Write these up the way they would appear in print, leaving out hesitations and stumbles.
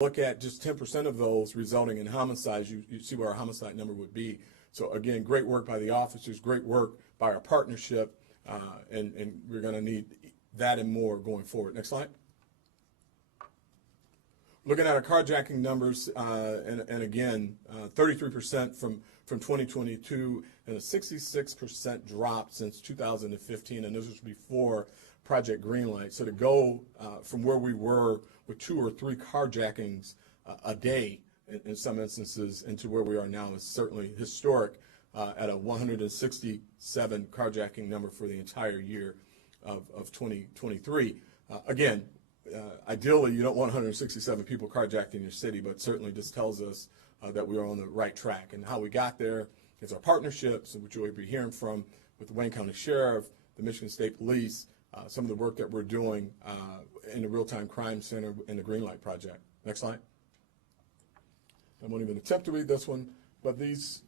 look at just 10% of those resulting in homicides, you see where our homicide number would be. So again, great work by the officers, great work by our partnership, and we're going to need that and more going forward. Next slide. Looking at our carjacking numbers, and again, 33% from 2022 and a 66% drop since 2015, and this was before Project Greenlight. So to go from where we were with 2 or 3 carjackings a day in some instances into where we are now is certainly historic at a 167 carjacking number for the entire year of 2023. Again, ideally, you don't want 167 people carjacked in your city, but certainly this tells us that we are on the right track. And how we got there is our partnerships, which you'll be hearing from with the Wayne County Sheriff, the Michigan State Police, some of the work that we're doing in the Real-Time Crime Center and the Greenlight Project. Next slide. I won't even attempt to read this one, but these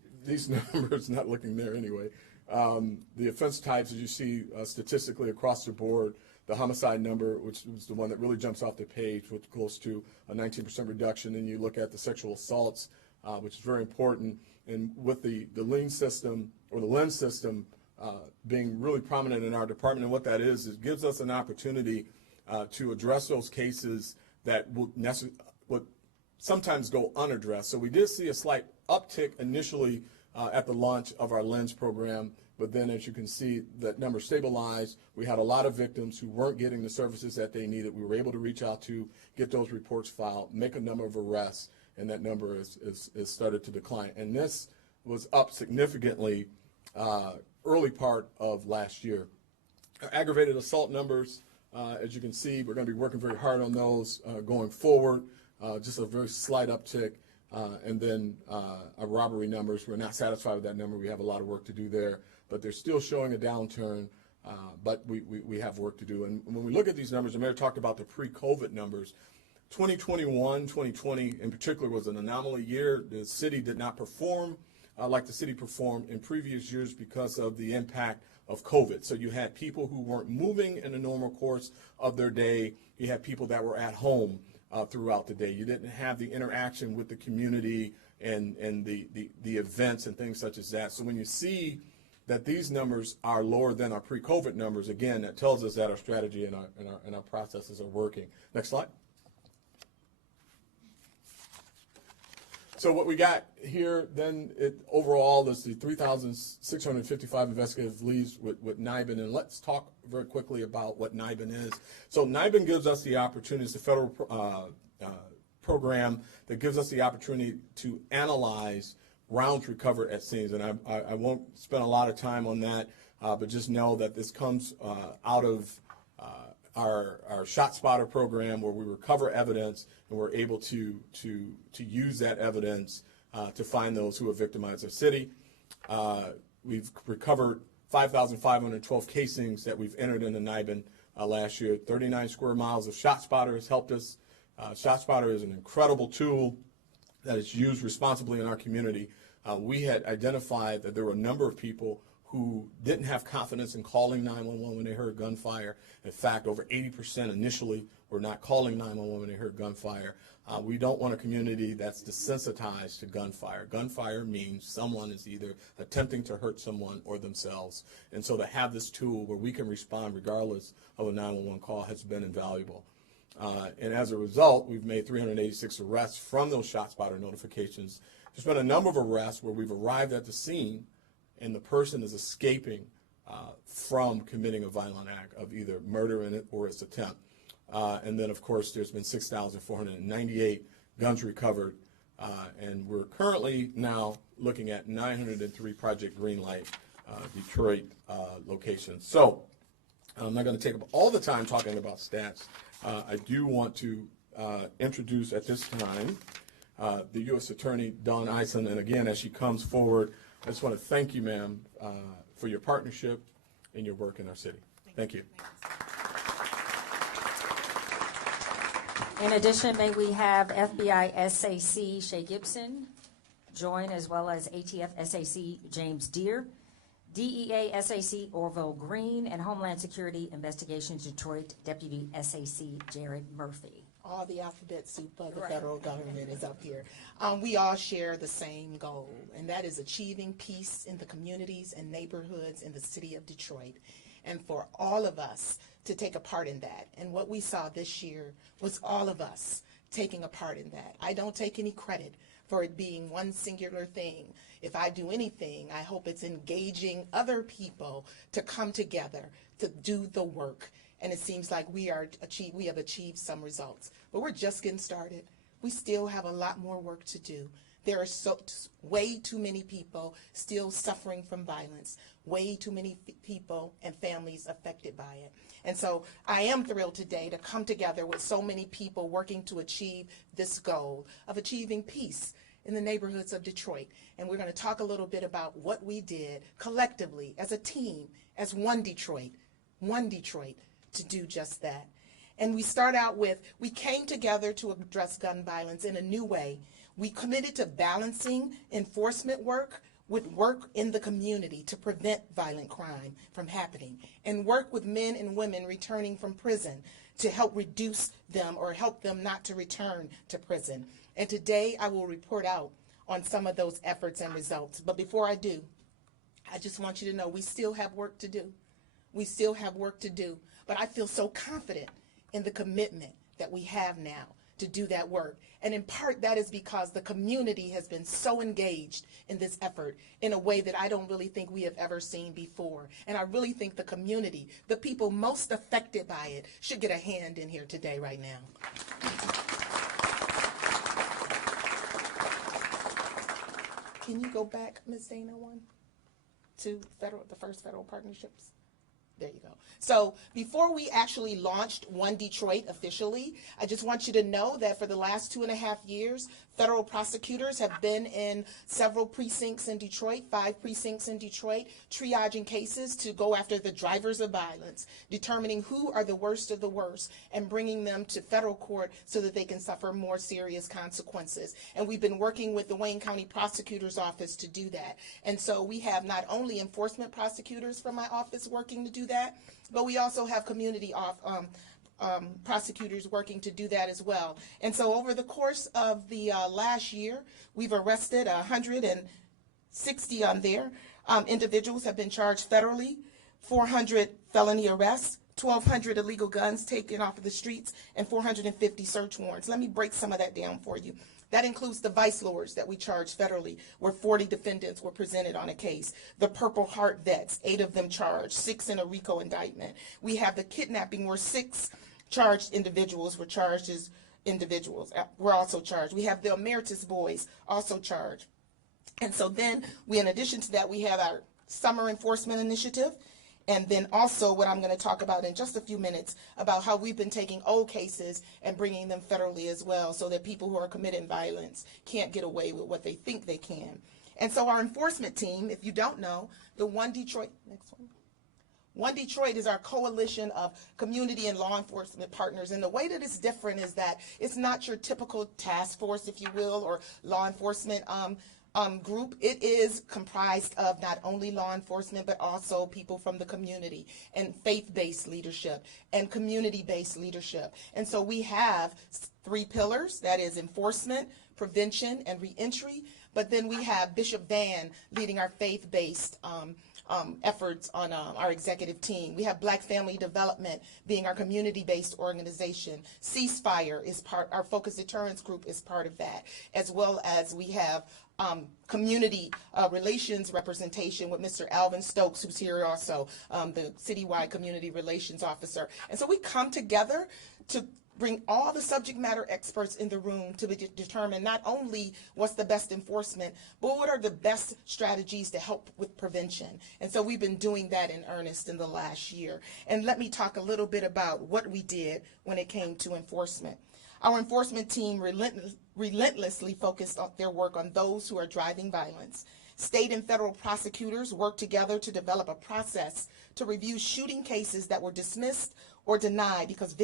numbers, not looking there anyway. The offense types, as you see statistically across the board, the homicide number, which was the one that really jumps off the page, with close to a 19% reduction. And you look at the sexual assaults, which is very important. And with the lean system, or the lens system, being really prominent in our department, and what that is, it gives us an opportunity to address those cases that would sometimes go unaddressed. So we did see a slight uptick initially at the launch of our lens program, but then as you can see, that number stabilized. We had a lot of victims who weren't getting the services that they needed. We were able to reach out to, get those reports filed, make a number of arrests, and that number is started to decline. And this was up significantly early part of last year. Our aggravated assault numbers, as you can see, we're going to be working very hard on those going forward. Just a very slight uptick. And then our robbery numbers, we're not satisfied with that number. We have a lot of work to do there, but they're still showing a downturn, but we have work to do. And when we look at these numbers, the mayor talked about the pre-COVID numbers. 2021, 2020 in particular was an anomaly year. The city did not perform like the city performed in previous years because of the impact of COVID. So you had people who weren't moving in the normal course of their day. You had people that were at home throughout the day. You didn't have the interaction with the community and the events and things such as that. So when you see that these numbers are lower than our pre-COVID numbers, again, that tells us that our strategy and our processes are working. Next slide. So what we got here then overall is the 3,655 investigative leads with NIBIN, and let's talk very quickly about what NIBIN is. So NIBIN gives us the opportunity, it's a federal program that gives us the opportunity to analyze rounds recovered at scenes, and I won't spend a lot of time on that, but just know that this comes out of our ShotSpotter program, where we recover evidence and we're able to use that evidence to find those who have victimized our city. We've recovered 5,512 casings that we've entered into NIBIN last year. 39 square miles of ShotSpotter has helped us. ShotSpotter is an incredible tool that is used responsibly in our community. We had identified that there were a number of people who didn't have confidence in calling 911 when they heard gunfire. In fact, over 80% initially were not calling 911 when they heard gunfire. We don't want a community that's desensitized to gunfire. Gunfire means someone is either attempting to hurt someone or themselves. And so to have this tool where we can respond regardless of a 911 call has been invaluable. And as a result, we've made 386 arrests from those ShotSpotter notifications. There's been a number of arrests where we've arrived at the scene and the person is escaping from committing a violent act of either murder in it or its attempt. And then, of course, there's been 6,498 guns recovered, and we're currently now looking at 903 Project Greenlight Detroit locations. So I'm not going to take up all the time talking about stats. I do want to introduce at this time the U.S. Attorney, Dawn Eisen, and again, as she comes forward, I just want to thank you, ma'am, for your partnership and your work in our city. Thank you. In addition, may we have FBI SAC Shay Gibson join, as well as ATF SAC James Deere, DEA SAC Orville Green, and Homeland Security Investigations Detroit Deputy SAC Jared Murphy. All the alphabet soup of the Right. federal government is up here. We all share the same goal, and that is achieving peace in the communities and neighborhoods in the city of Detroit, and for all of us to take a part in that. And what we saw this year was all of us taking a part in that. I don't take any credit for it being one singular thing. If I do anything, I hope it's engaging other people to come together to do the work. And it seems like we have achieved some results. But we're just getting started. We still have a lot more work to do. There are way too many people still suffering from violence, way too many people and families affected by it. And so I am thrilled today to come together with so many people working to achieve this goal of achieving peace in the neighborhoods of Detroit. And we're going to talk a little bit about what we did collectively as a team, as one Detroit, to do just that. And we start out with, we came together to address gun violence in a new way. We committed to balancing enforcement work with work in the community to prevent violent crime from happening, and work with men and women returning from prison to help reduce them or help them not to return to prison. And today I will report out on some of those efforts and results. But before I do, I just want you to know we still have work to do. We still have work to do. But I feel so confident in the commitment that we have now to do that work. And in part, that is because the community has been so engaged in this effort in a way that I don't really think we have ever seen before. And I really think the community, the people most affected by it, should get a hand in here today, right now. Can you go back, Ms. Dana, to the first federal partnerships? There you go. So before we actually launched One Detroit officially, I just want you to know that for the last 2.5 years, federal prosecutors have been in several precincts in Detroit, 5 precincts in Detroit, triaging cases to go after the drivers of violence, determining who are the worst of the worst, and bringing them to federal court so that they can suffer more serious consequences. And we've been working with the Wayne County Prosecutor's Office to do that. And so we have not only enforcement prosecutors from my office working to do that, but we also have community prosecutors working to do that as well. And so over the course of the last year, we've arrested 160 individuals have been charged federally, 400 felony arrests, 1,200 illegal guns taken off of the streets, and 450 search warrants. Let me break some of that down for you. That includes the vice lords that we charged federally, where 40 defendants were presented on a case. The Purple Heart vets, 8 of them charged, 6 in a RICO indictment. We have the kidnapping, where 6 charged individuals were charged as individuals, were also charged. We have the Emeritus boys also charged. And so then in addition to that, we have our summer enforcement initiative. And then also what I'm going to talk about in just a few minutes about how we've been taking old cases and bringing them federally as well, so that people who are committing violence can't get away with what they think they can. And so our enforcement team, if you don't know, the One Detroit, next one. One Detroit is our coalition of community and law enforcement partners. And the way that it's different is that it's not your typical task force, if you will, or law enforcement group. It is comprised of not only law enforcement, but also people from the community and faith-based leadership and community-based leadership. And so we have 3 pillars, that is enforcement, prevention, and reentry. But then we have Bishop Van leading our faith-based efforts on our executive team. We have Black Family Development being our community-based organization. Ceasefire is our focus deterrence group is part of that, as well as we have community relations representation with Mr. Alvin Stokes, who's here also, the citywide community relations officer. And so we come together to bring all the subject matter experts in the room to determine not only what's the best enforcement, but what are the best strategies to help with prevention. And so we've been doing that in earnest in the last year. And let me talk a little bit about what we did when it came to enforcement. Our enforcement team relentlessly focused on their work on those who are driving violence. State and federal prosecutors worked together to develop a process to review shooting cases that were dismissed or denied because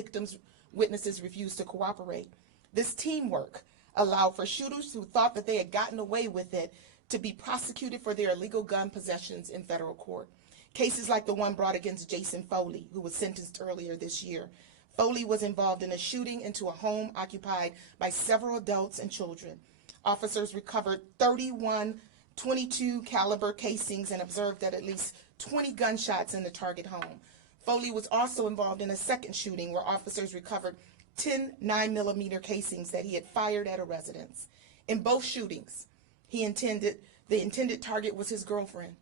witnesses refused to cooperate. This teamwork allowed for shooters who thought that they had gotten away with it to be prosecuted for their illegal gun possessions in federal court. Cases like the one brought against Jason Foley, who was sentenced earlier this year. Foley was involved in a shooting into a home occupied by several adults and children. Officers recovered 31 .22 caliber casings and observed that at least 20 gunshots in the target home. Foley was also involved in a second shooting where officers recovered 10 9mm casings that he had fired at a residence. In both shootings, the intended target was his girlfriend.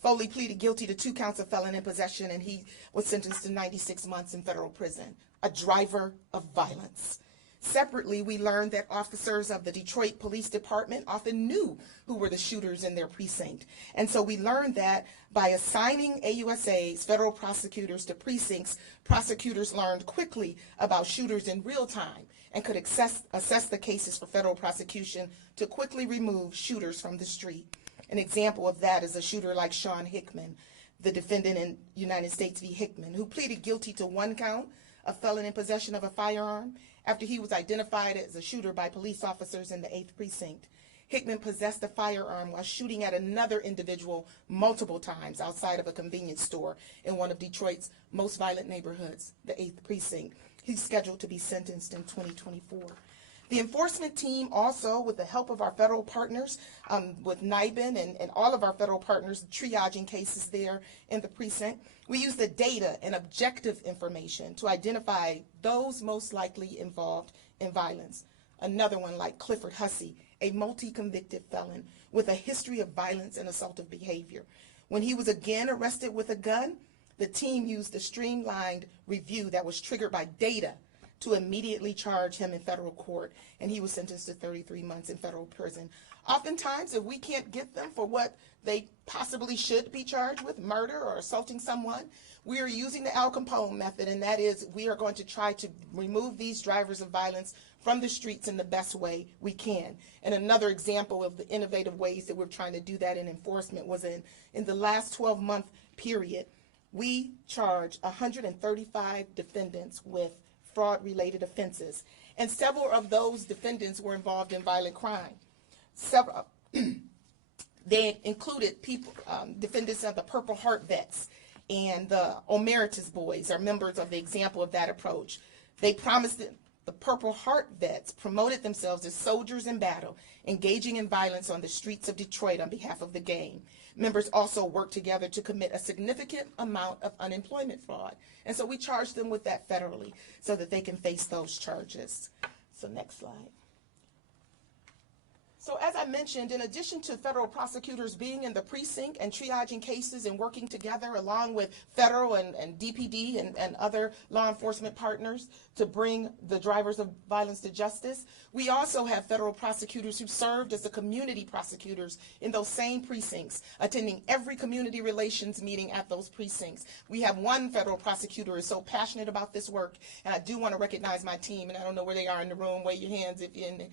Foley pleaded guilty to 2 counts of felon in possession, and he was sentenced to 96 months in federal prison. A driver of violence. Separately, we learned that officers of the Detroit Police Department often knew who were the shooters in their precinct. And so we learned that by assigning AUSAs, federal prosecutors, to precincts, prosecutors learned quickly about shooters in real time and could assess the cases for federal prosecution to quickly remove shooters from the street. An example of that is a shooter like Sean Hickman, the defendant in United States v. Hickman, who pleaded guilty to 1 count of felon in possession of a firearm after he was identified as a shooter by police officers in the 8th Precinct. Hickman possessed a firearm while shooting at another individual multiple times outside of a convenience store in one of Detroit's most violent neighborhoods, the 8th Precinct. He's scheduled to be sentenced in 2024. The enforcement team also, with the help of our federal partners, with NIBIN and all of our federal partners, triaging cases there in the precinct, we use the data and objective information to identify those most likely involved in violence. Another one like Clifford Hussey, a multi-convicted felon with a history of violence and assaultive behavior. When he was again arrested with a gun, the team used a streamlined review that was triggered by data to immediately charge him in federal court, and he was sentenced to 33 months in federal prison. Oftentimes, if we can't get them for what they possibly should be charged with, murder or assaulting someone, we are using the Al Capone method, and that is we are going to try to remove these drivers of violence from the streets in the best way we can. And another example of the innovative ways that we're trying to do that in enforcement was in the last 12-month period, we charged 135 defendants with fraud-related offenses, and several of those defendants were involved in violent crime. Several, they included people, defendants of the Purple Heart vets and the Emeritus boys are members of the example of that approach. They promised that the Purple Heart vets promoted themselves as soldiers in battle, engaging in violence on the streets of Detroit on behalf of the gang. Members also worked together to commit a significant amount of unemployment fraud. And so we charged them with that federally so that they can face those charges. So next slide. So as I mentioned, in addition to federal prosecutors being in the precinct and triaging cases and working together along with federal and DPD and other law enforcement partners to bring the drivers of violence to justice, we also have federal prosecutors who served as the community prosecutors in those same precincts, attending every community relations meeting at those precincts. We have one federal prosecutor who is so passionate about this work, and I do want to recognize my team, and I don't know where they are in the room. Wave your hands if you're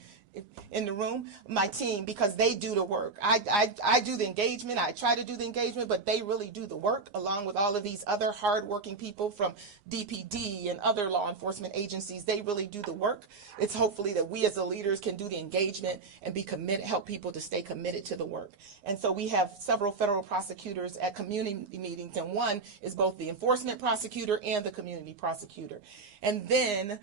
in the room, my team, because they do the work. I do the engagement, I try to do the engagement, but they really do the work along with all of these other hardworking people from DPD and other law enforcement agencies. They really do the work. It's hopefully that we as the leaders can do the engagement and be committed, help people to stay committed to the work. And so we have several federal prosecutors at community meetings, and one is both the enforcement prosecutor and the community prosecutor. And then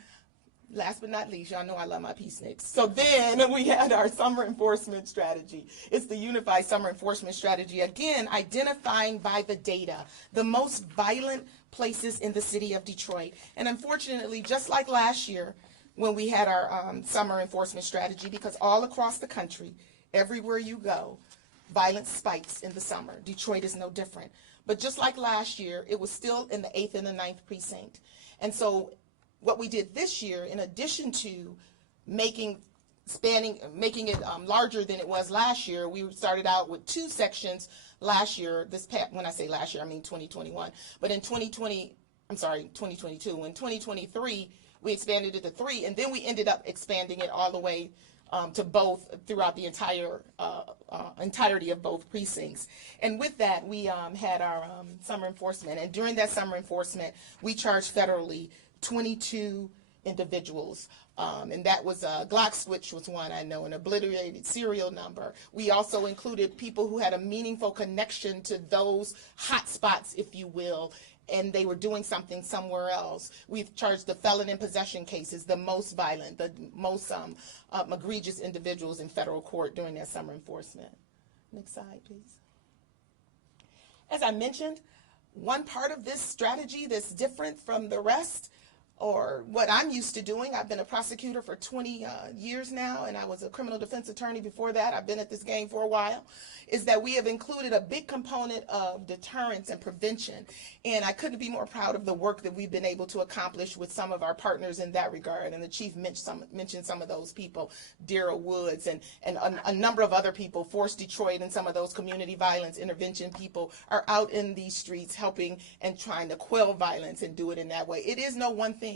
last but not least, y'all know I love my peaceniks. So then we had our summer enforcement strategy. It's the unified summer enforcement strategy. Again, identifying by the data the most violent places in the city of Detroit. And unfortunately, just like last year when we had our summer enforcement strategy, because all across the country, everywhere you go, violence spikes in the summer. Detroit is no different. But just like last year, it was still in the 8th and the 9th precinct. And so what we did this year, in addition to making it larger than it was last year, we started out with 2 sections last year. When I say last year, I mean 2021. But in 2022. In 2023, we expanded it to 3, and then we ended up expanding it all the way to both throughout the entirety of both precincts. And with that, we had our summer enforcement. And during that summer enforcement, we charged federally 22 individuals, and that was a Glock switch was one, I know, an obliterated serial number. We also included people who had a meaningful connection to those hot spots, if you will, and they were doing something somewhere else. We've charged the felon in possession cases, the most violent, the most egregious individuals in federal court during that summer enforcement. Next slide, please. As I mentioned, one part of this strategy that's different from the rest, or what I'm used to doing, I've been a prosecutor for 20 years now, and I was a criminal defense attorney before that. I've been at this game for a while, is that we have included a big component of deterrence and prevention. And I couldn't be more proud of the work that we've been able to accomplish with some of our partners in that regard. And the chief mentioned some of those people, Darrell Woods and a number of other people, Force Detroit, and some of those community violence intervention people are out in these streets helping and trying to quell violence and do it in that way. It is no one thing.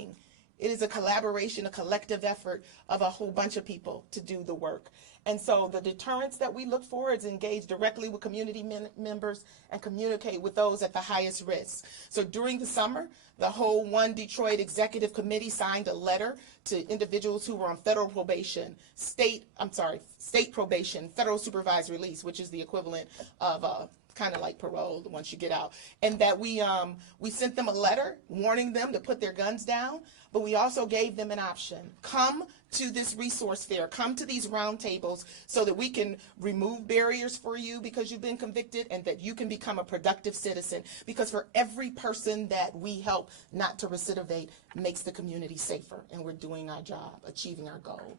It is a collaboration, a collective effort of a whole bunch of people to do the work. And so the deterrence that we look for is engage directly with community members and communicate with those at the highest risk. So during the summer, the whole One Detroit Executive Committee signed a letter to individuals who were on federal probation, state probation, federal supervised release, which is the equivalent of kind of like parole once you get out, and that we sent them a letter warning them to put their guns down, but we also gave them an option. Come to this resource fair, come to these roundtables so that we can remove barriers for you because you've been convicted, and that you can become a productive citizen, because for every person that we help not to recidivate makes the community safer, and we're doing our job, achieving our goal.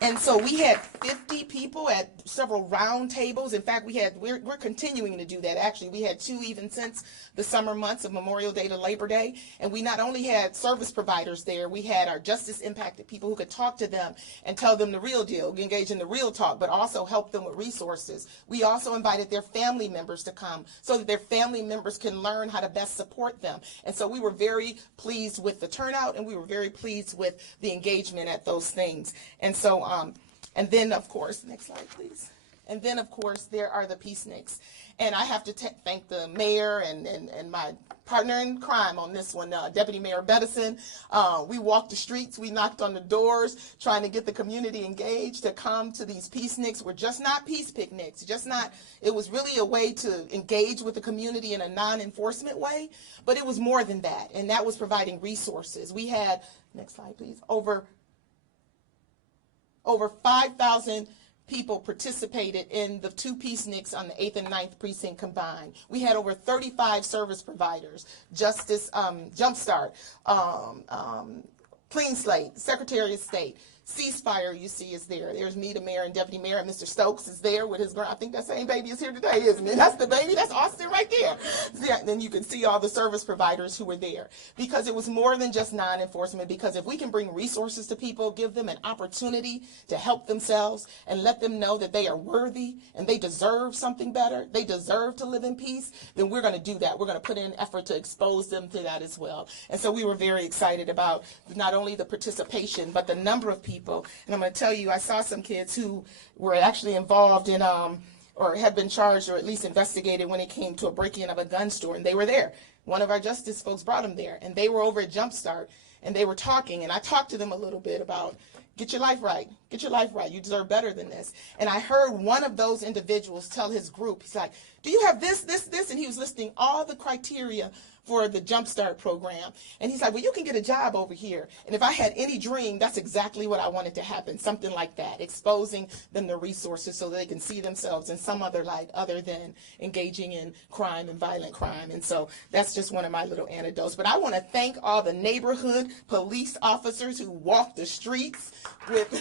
And so we had 50 people at several round tables. In fact, we're continuing to do that. Actually, we had 2 even since the summer months of Memorial Day to Labor Day. And we not only had service providers there, we had our justice impacted people who could talk to them and tell them the real deal, engage in the real talk, but also help them with resources. We also invited their family members to come so that their family members can learn how to best support them. And so we were very pleased with the turnout, and we were very pleased with the engagement at those things. And so and then, of course, next slide, please. And then, of course, there are the peaceniks. And I have to thank the mayor and my partner in crime on this one, Deputy Mayor Bettison. We walked the streets. We knocked on the doors trying to get the community engaged to come to these peaceniks. We're just not peace picnics, it was really a way to engage with the community in a non-enforcement way, but it was more than that, and that was providing resources. We had, next slide, please, over 5,000 people participated in the 2 peaceniks on the 8th and 9th precinct combined. We had over 35 service providers, Justice Jumpstart, Clean Slate, Secretary of State, Ceasefire, you see, is there. There's me, the mayor, and deputy mayor, and Mr. Stokes is there with his I think that same baby is here today, isn't it? That's the baby. That's Austin right there. Yeah, then you can see all the service providers who were there, because it was more than just non-enforcement. Because if we can bring resources to people, give them an opportunity to help themselves, and let them know that they are worthy and they deserve something better, they deserve to live in peace, then we're going to do that. We're going to put in effort to expose them to that as well. And so we were very excited about not only the participation, but the number of people. And I'm going to tell you, I saw some kids who were actually involved in or had been charged or at least investigated when it came to a break-in of a gun store, and they were there. One of our justice folks brought them there, and they were over at Jumpstart, and they were talking, and I talked to them a little bit about, get your life right. Get your life right. You deserve better than this. And I heard one of those individuals tell his group, he's like, do you have this, this, this? And he was listing all the criteria for the Jumpstart program. And he's like, well, you can get a job over here. And if I had any dream, that's exactly what I wanted to happen. Something like that, exposing them to resources so that they can see themselves in some other light other than engaging in crime and violent crime. And so that's just one of my little anecdotes. But I want to thank all the neighborhood police officers who walked the streets with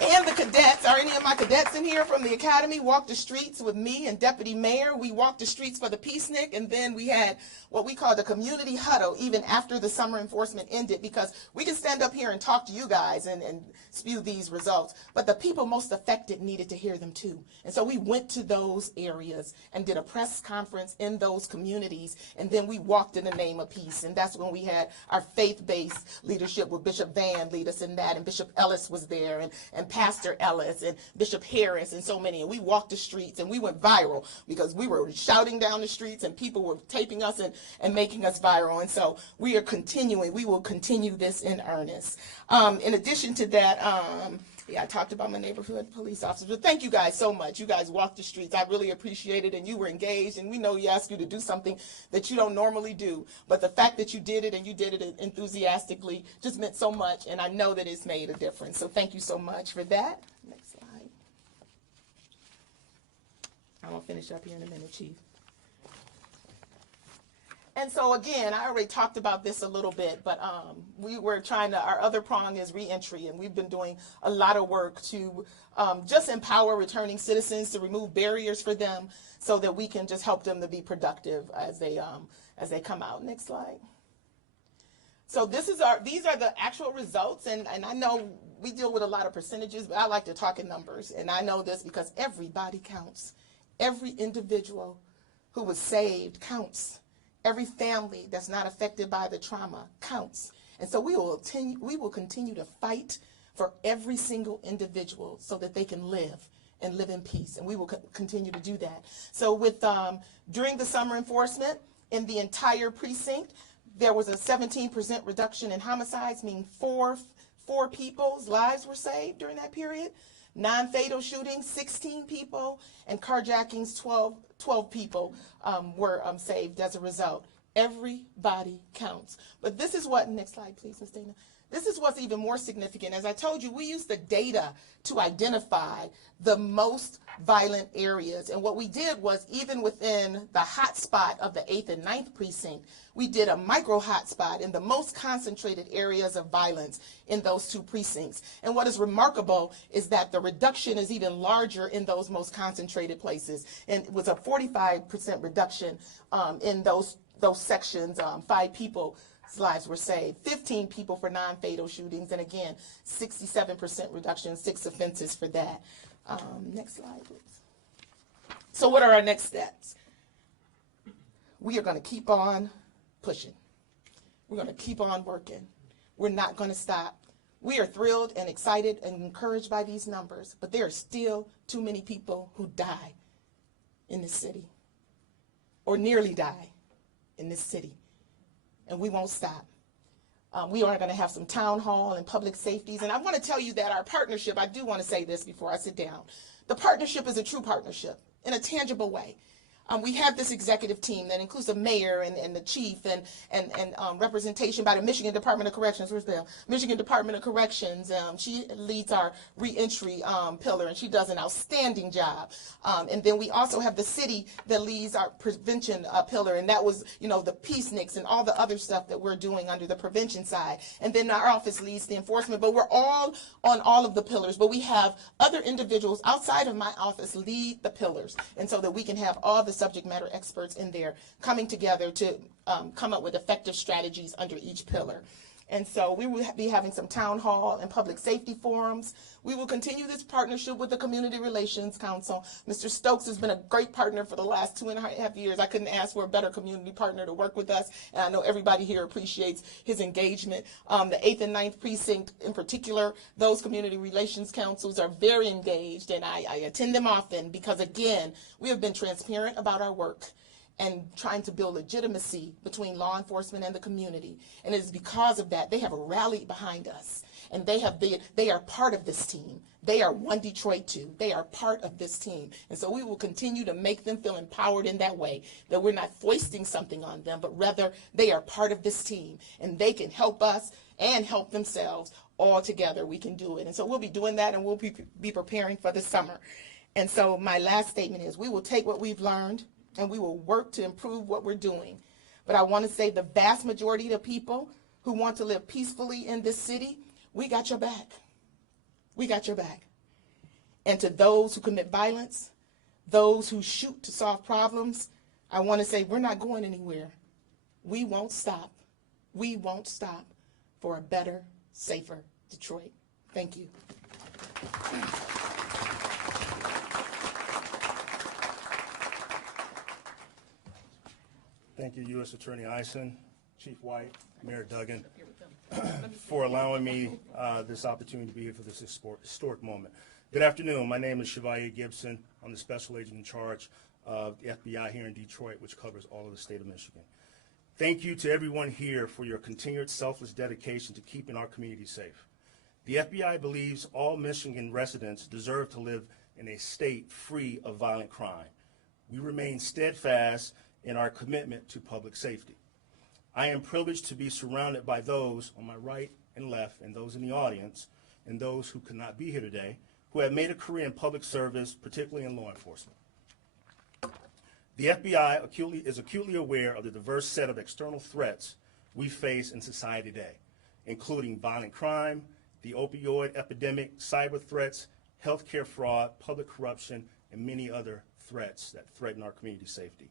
and the cadets. Are any of my cadets in here from the academy? Walked the streets with me and Deputy Mayor. We walked the streets for the peacenik, and then we had what we call the community huddle even after the summer enforcement ended, because we can stand up here and talk to you guys and spew these results, but the people most affected needed to hear them too. And so we went to those areas and did a press conference in those communities, and then we walked in the name of peace. And that's when we had our faith-based leadership with Bishop Van lead us in that, and Bishop Ellis was there, and Pastor Ellis and Bishop Harris, and so many. And we walked the streets, and we went viral because we were shouting down the streets, and people were taping us and making us viral. And so we will continue this in earnest. In addition to that, Yeah, I talked about my neighborhood police officers, but thank you guys so much. You guys walked the streets. I really appreciate it, and you were engaged, and we know we asked you to do something that you don't normally do, but the fact that you did it and you did it enthusiastically just meant so much, and I know that it's made a difference. So thank you so much for that. Next slide. I'm going to finish up here in a minute, Chief. And so again, I already talked about this a little bit, but we were trying to, our other prong is reentry, and we've been doing a lot of work to just empower returning citizens, to remove barriers for them so that we can just help them to be productive as they come out. Next slide. So these are the actual results, and I know we deal with a lot of percentages, but I like to talk in numbers, and I know this because everybody counts. Every individual who was saved counts. Every family that's not affected by the trauma counts. And so we will continue to fight for every single individual so that they can live and live in peace. And we will continue to do that. So with during the summer enforcement in the entire precinct, there was a 17% reduction in homicides, meaning four people's lives were saved during that period. Non-fatal shootings, 16 people, and carjackings, 12 people were saved as a result. Everybody counts. But this is what, next slide please, Ms. Dana. This is what's even more significant. As I told you, we use the data to identify the most violent areas. And what we did was, even within the hotspot of the 8th and 9th precinct, we did a micro-hotspot in the most concentrated areas of violence in those two precincts. And what is remarkable is that the reduction is even larger in those most concentrated places. And it was a 45% reduction in those sections. 5 people's lives were saved, 15 people for non-fatal shootings, and again, 67% reduction, 6 offenses for that. Next slide, please. So what are our next steps? We are going to keep on pushing. We're going to keep on working. We're not going to stop. We are thrilled and excited and encouraged by these numbers, but there are still too many people who die in this city, or nearly die in this city. And we won't stop. We are going to have some town hall and public safeties. And I want to tell you that our partnership, I do want to say this before I sit down, the partnership is a true partnership in a tangible way. We have this executive team that includes the mayor and the chief and representation by the Michigan Department of Corrections. Where's Bill? Michigan Department of Corrections. She leads our reentry pillar, and she does an outstanding job. And then we also have the city that leads our prevention pillar, and that was, the peaceniks and all the other stuff that we're doing under the prevention side. And then our office leads the enforcement, but we're all on all of the pillars. But we have other individuals outside of my office lead the pillars, and so that we can have all the subject matter experts in there coming together to come up with effective strategies under each pillar. And so we will be having some town hall and public safety forums. We will continue this partnership with the Community Relations Council. Mr. Stokes has been a great partner for the last 2.5 years. I couldn't ask for a better community partner to work with us, and I know everybody here appreciates his engagement. The 8th and 9th precinct in particular, those Community Relations Councils are very engaged, and I attend them often because, again, we have been transparent about our work and trying to build legitimacy between law enforcement and the community. And it is because of that they have rallied behind us, and they are part of this team. They are One Detroit too. They are part of this team. And so we will continue to make them feel empowered in that way, that we're not foisting something on them, but rather they are part of this team, and they can help us and help themselves. All together we can do it. And so we'll be doing that, and we'll be preparing for the summer. And so my last statement is, we will take what we've learned and we will work to improve what we're doing. But I want to say the vast majority of the people who want to live peacefully in this city, we got your back. We got your back. And to those who commit violence, those who shoot to solve problems, I want to say we're not going anywhere. We won't stop. We won't stop for a better, safer Detroit. Thank you. Thank you, U.S. Attorney Eisen, Chief White, Mayor Duggan, for allowing me this opportunity to be here for this historic moment. Good afternoon. My name is Chevalier Gibson. I'm the Special Agent in charge of the FBI here in Detroit, which covers all of the state of Michigan. Thank you to everyone here for your continued selfless dedication to keeping our community safe. The FBI believes all Michigan residents deserve to live in a state free of violent crime. We remain steadfast in our commitment to public safety. I am privileged to be surrounded by those on my right and left, and those in the audience, and those who could not be here today, who have made a career in public service, particularly in law enforcement. The FBI is acutely aware of the diverse set of external threats we face in society today, including violent crime, the opioid epidemic, cyber threats, healthcare fraud, public corruption, and many other threats that threaten our community safety.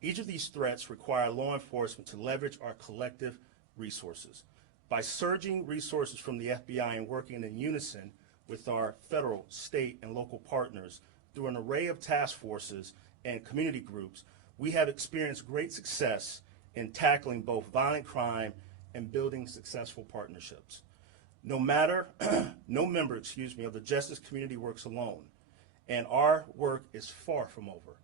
Each of these threats require law enforcement to leverage our collective resources. By surging resources from the FBI and working in unison with our federal, state, and local partners through an array of task forces and community groups, we have experienced great success in tackling both violent crime and building successful partnerships. No member of the justice community works alone, and our work is far from over.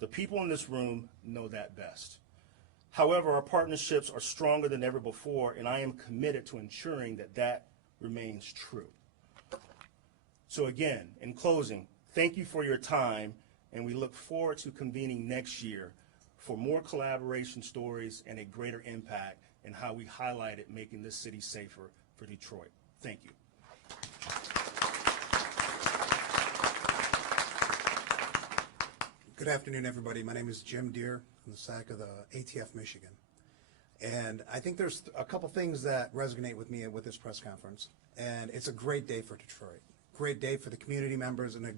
The people in this room know that best. However, our partnerships are stronger than ever before, and I am committed to ensuring that that remains true. So again, in closing, thank you for your time, and we look forward to convening next year for more collaboration stories and a greater impact in how we highlighted making this city safer for Detroit. Thank you. Good afternoon, everybody. My name is Jim Deere. I'm the SAC of the ATF Michigan. And I think there's a couple things that resonate with me with this press conference. And it's a great day for Detroit. Great day for the community members, and a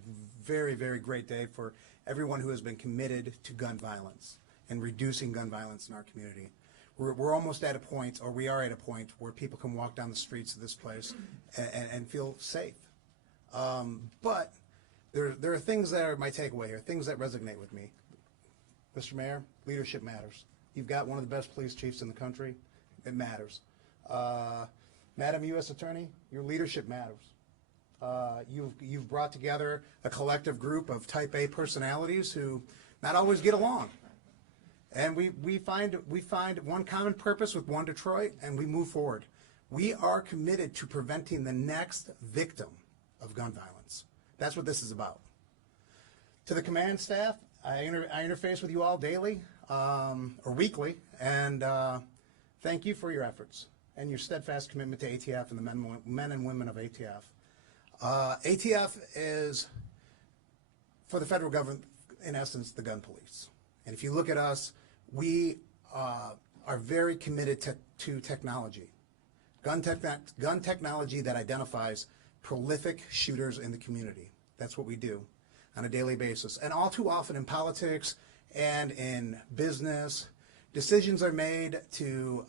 very, very great day for everyone who has been committed to gun violence and reducing gun violence in our community. We're almost at a point, or we are at a point, where people can walk down the streets of this place and feel safe. But there are things that are my takeaway here, things that resonate with me. Mr. Mayor, leadership matters. You've got one of the best police chiefs in the country. It matters. Madam U.S. Attorney, your leadership matters. You've brought together a collective group of type A personalities who not always get along. And we find one common purpose with One Detroit, and we move forward. We are committed to preventing the next victim of gun violence. That's what this is about. To the command staff, I interface with you all daily or weekly, and thank you for your efforts and your steadfast commitment to ATF and the men and women of ATF. ATF is, for the federal government, in essence, the gun police. And if you look at us, we are very committed to technology. Gun technology that identifies prolific shooters in the community. That's what we do on a daily basis. And all too often in politics and in business, decisions are made to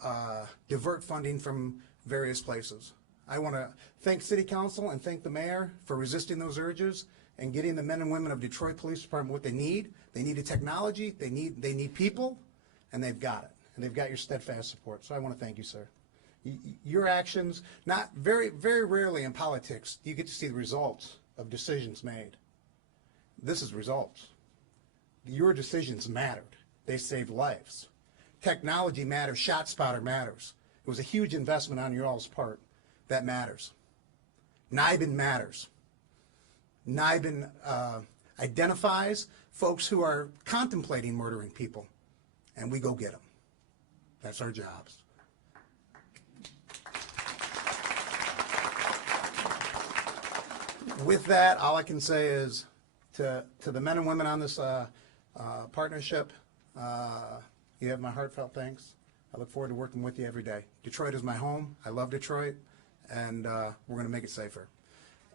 divert funding from various places. I want to thank City Council and thank the Mayor for resisting those urges and getting the men and women of Detroit Police Department what they need. They need the technology, they need people, and they've got it. And they've got your steadfast support. So I want to thank you, sir. Your actions, not very, very rarely in politics do you get to see the results of decisions made. This is results. Your decisions mattered. They saved lives. Technology matters. ShotSpotter matters. It was a huge investment on your all's part. That matters. NIBIN matters. NIBIN identifies folks who are contemplating murdering people, and we go get them. That's our jobs. With that, all I can say is to the men and women on this partnership, you have my heartfelt thanks. I look forward to working with you every day. Detroit is my home. I love Detroit, and we're going to make it safer.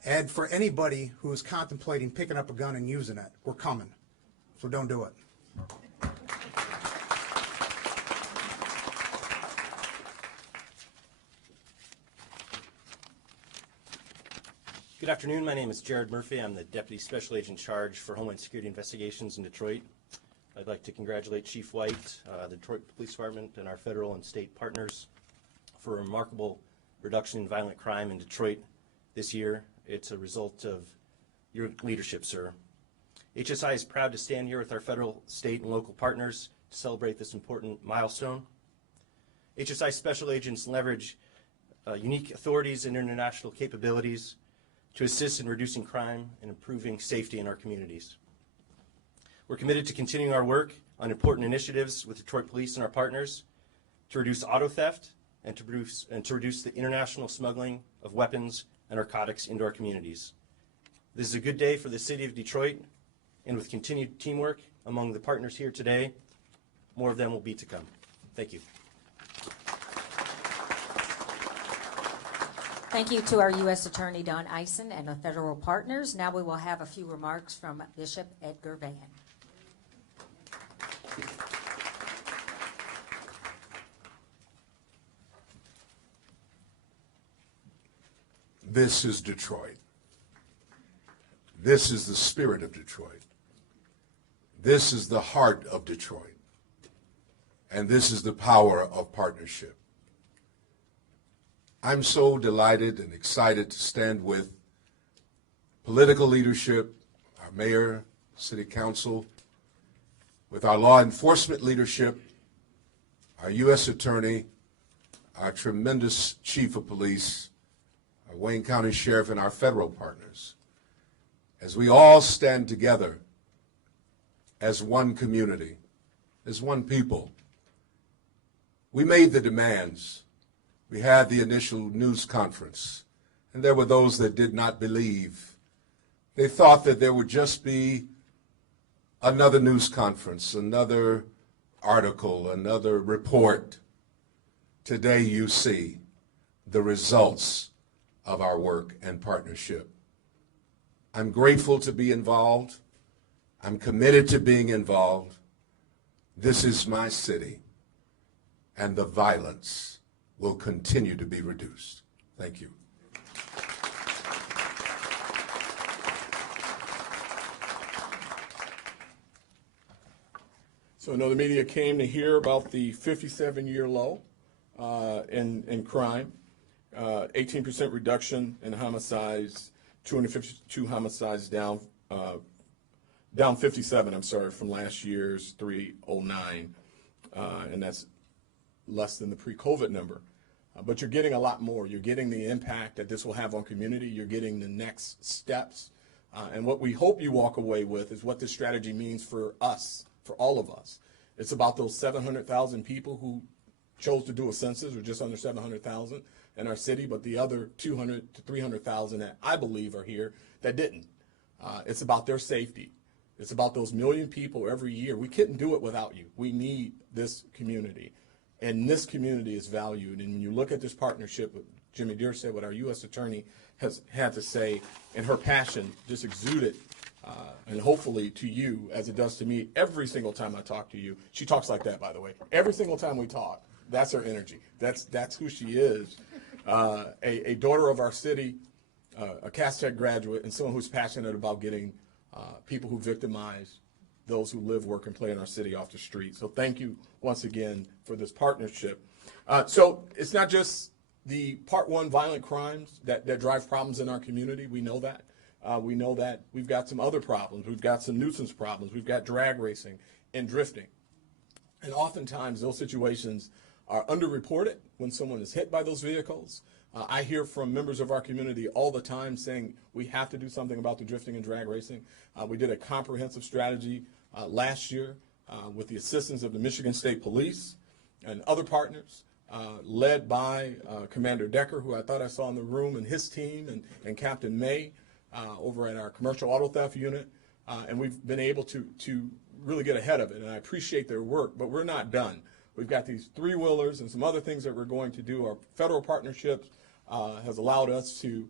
And for anybody who is contemplating picking up a gun and using it, we're coming. So don't do it. Good afternoon. My name is Jared Murphy. I'm the Deputy Special Agent in charge for Homeland Security Investigations in Detroit. I'd like to congratulate Chief White, the Detroit Police Department, and our federal and state partners for a remarkable reduction in violent crime in Detroit this year. It's a result of your leadership, sir. HSI is proud to stand here with our federal, state, and local partners to celebrate this important milestone. HSI special agents leverage unique authorities and international capabilities to assist in reducing crime and improving safety in our communities. We're committed to continuing our work on important initiatives with Detroit Police and our partners to reduce auto theft and to reduce the international smuggling of weapons and narcotics into our communities. This is a good day for the city of Detroit, and with continued teamwork among the partners here today, more of them will be to come. Thank you. Thank you to our U.S. Attorney Don Eisen and the federal partners. Now we will have a few remarks from Bishop Edgar Van. This is Detroit. This is the spirit of Detroit. This is the heart of Detroit. And this is the power of partnership. I'm so delighted and excited to stand with political leadership, our mayor, city council, with our law enforcement leadership, our U.S. attorney, our tremendous chief of police, our Wayne County Sheriff, and our federal partners, as we all stand together as one community, as one people. We made the demands. We had the initial news conference, and there were those that did not believe. They thought that there would just be another news conference, another article, another report. Today you see the results of our work and partnership. I'm grateful to be involved. I'm committed to being involved. This is my city, and the violence will continue to be reduced. Thank you. So I know the media came to hear about the 57-year low in crime, 18% reduction in homicides, 252 homicides down 57, I'm sorry, from last year's 309, and that's less than the pre-COVID number. But you're getting a lot more. You're getting the impact that this will have on community. You're getting the next steps. And what we hope you walk away with is what this strategy means for us, for all of us. It's about those 700,000 people who chose to do a census, or just under 700,000 in our city, but the other 200 to 300,000 that I believe are here that didn't. It's about their safety. It's about those million people every year. We couldn't do it without you. We need this community. And this community is valued. And when you look at this partnership, what Jimmy Deere said, what our U.S. attorney has had to say, and her passion just exuded, and hopefully to you, as it does to me, every single time I talk to you. She talks like that, by the way. Every single time we talk, that's her energy. That's who she is. A daughter of our city, a Cass Tech graduate, and someone who's passionate about getting people who victimize those who live, work, and play in our city off the street. So thank you once again for this partnership. So it's not just the Part 1 violent crimes that drive problems in our community. We know that. We know that we've got some other problems. We've got some nuisance problems. We've got drag racing and drifting. And oftentimes those situations are underreported when someone is hit by those vehicles. I hear from members of our community all the time saying we have to do something about the drifting and drag racing. We did a comprehensive strategy last year with the assistance of the Michigan State Police and other partners, led by Commander Decker, who I thought I saw in the room, and his team, and Captain May over at our commercial auto theft unit. And we've been able to really get ahead of it, and I appreciate their work, but we're not done. We've got these three-wheelers and some other things that we're going to do. Our federal partnerships has allowed us to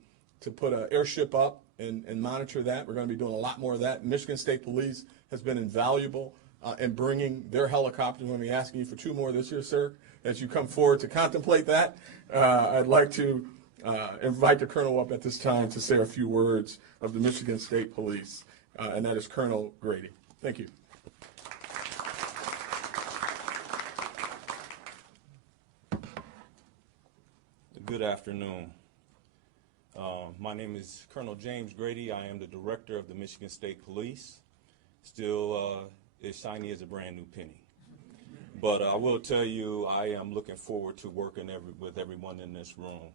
put an airship up and monitor that. We're going to be doing a lot more of that. Michigan State Police has been invaluable in bringing their helicopters. We're going to be asking you for 2 more this year, sir, as you come forward to contemplate that. I'd like to invite the Colonel up at this time to say a few words of the Michigan State Police, and that is Colonel Grady. Thank you. Good afternoon. My name is Colonel James Grady. I am the director of the Michigan State Police. Still as shiny as a brand new penny. But I will tell you, I am looking forward to working with everyone in this room.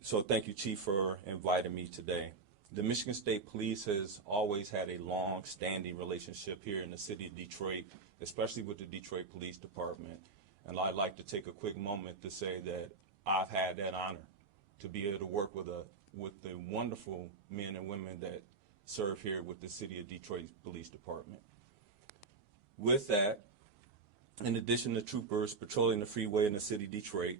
So thank you, Chief, for inviting me today. The Michigan State Police has always had a long-standing relationship here in the city of Detroit, especially with the Detroit Police Department. And I'd like to take a quick moment to say that I've had that honor to be able to work with the wonderful men and women that serve here with the city of Detroit Police Department. With that, in addition to troopers patrolling the freeway in the city of Detroit,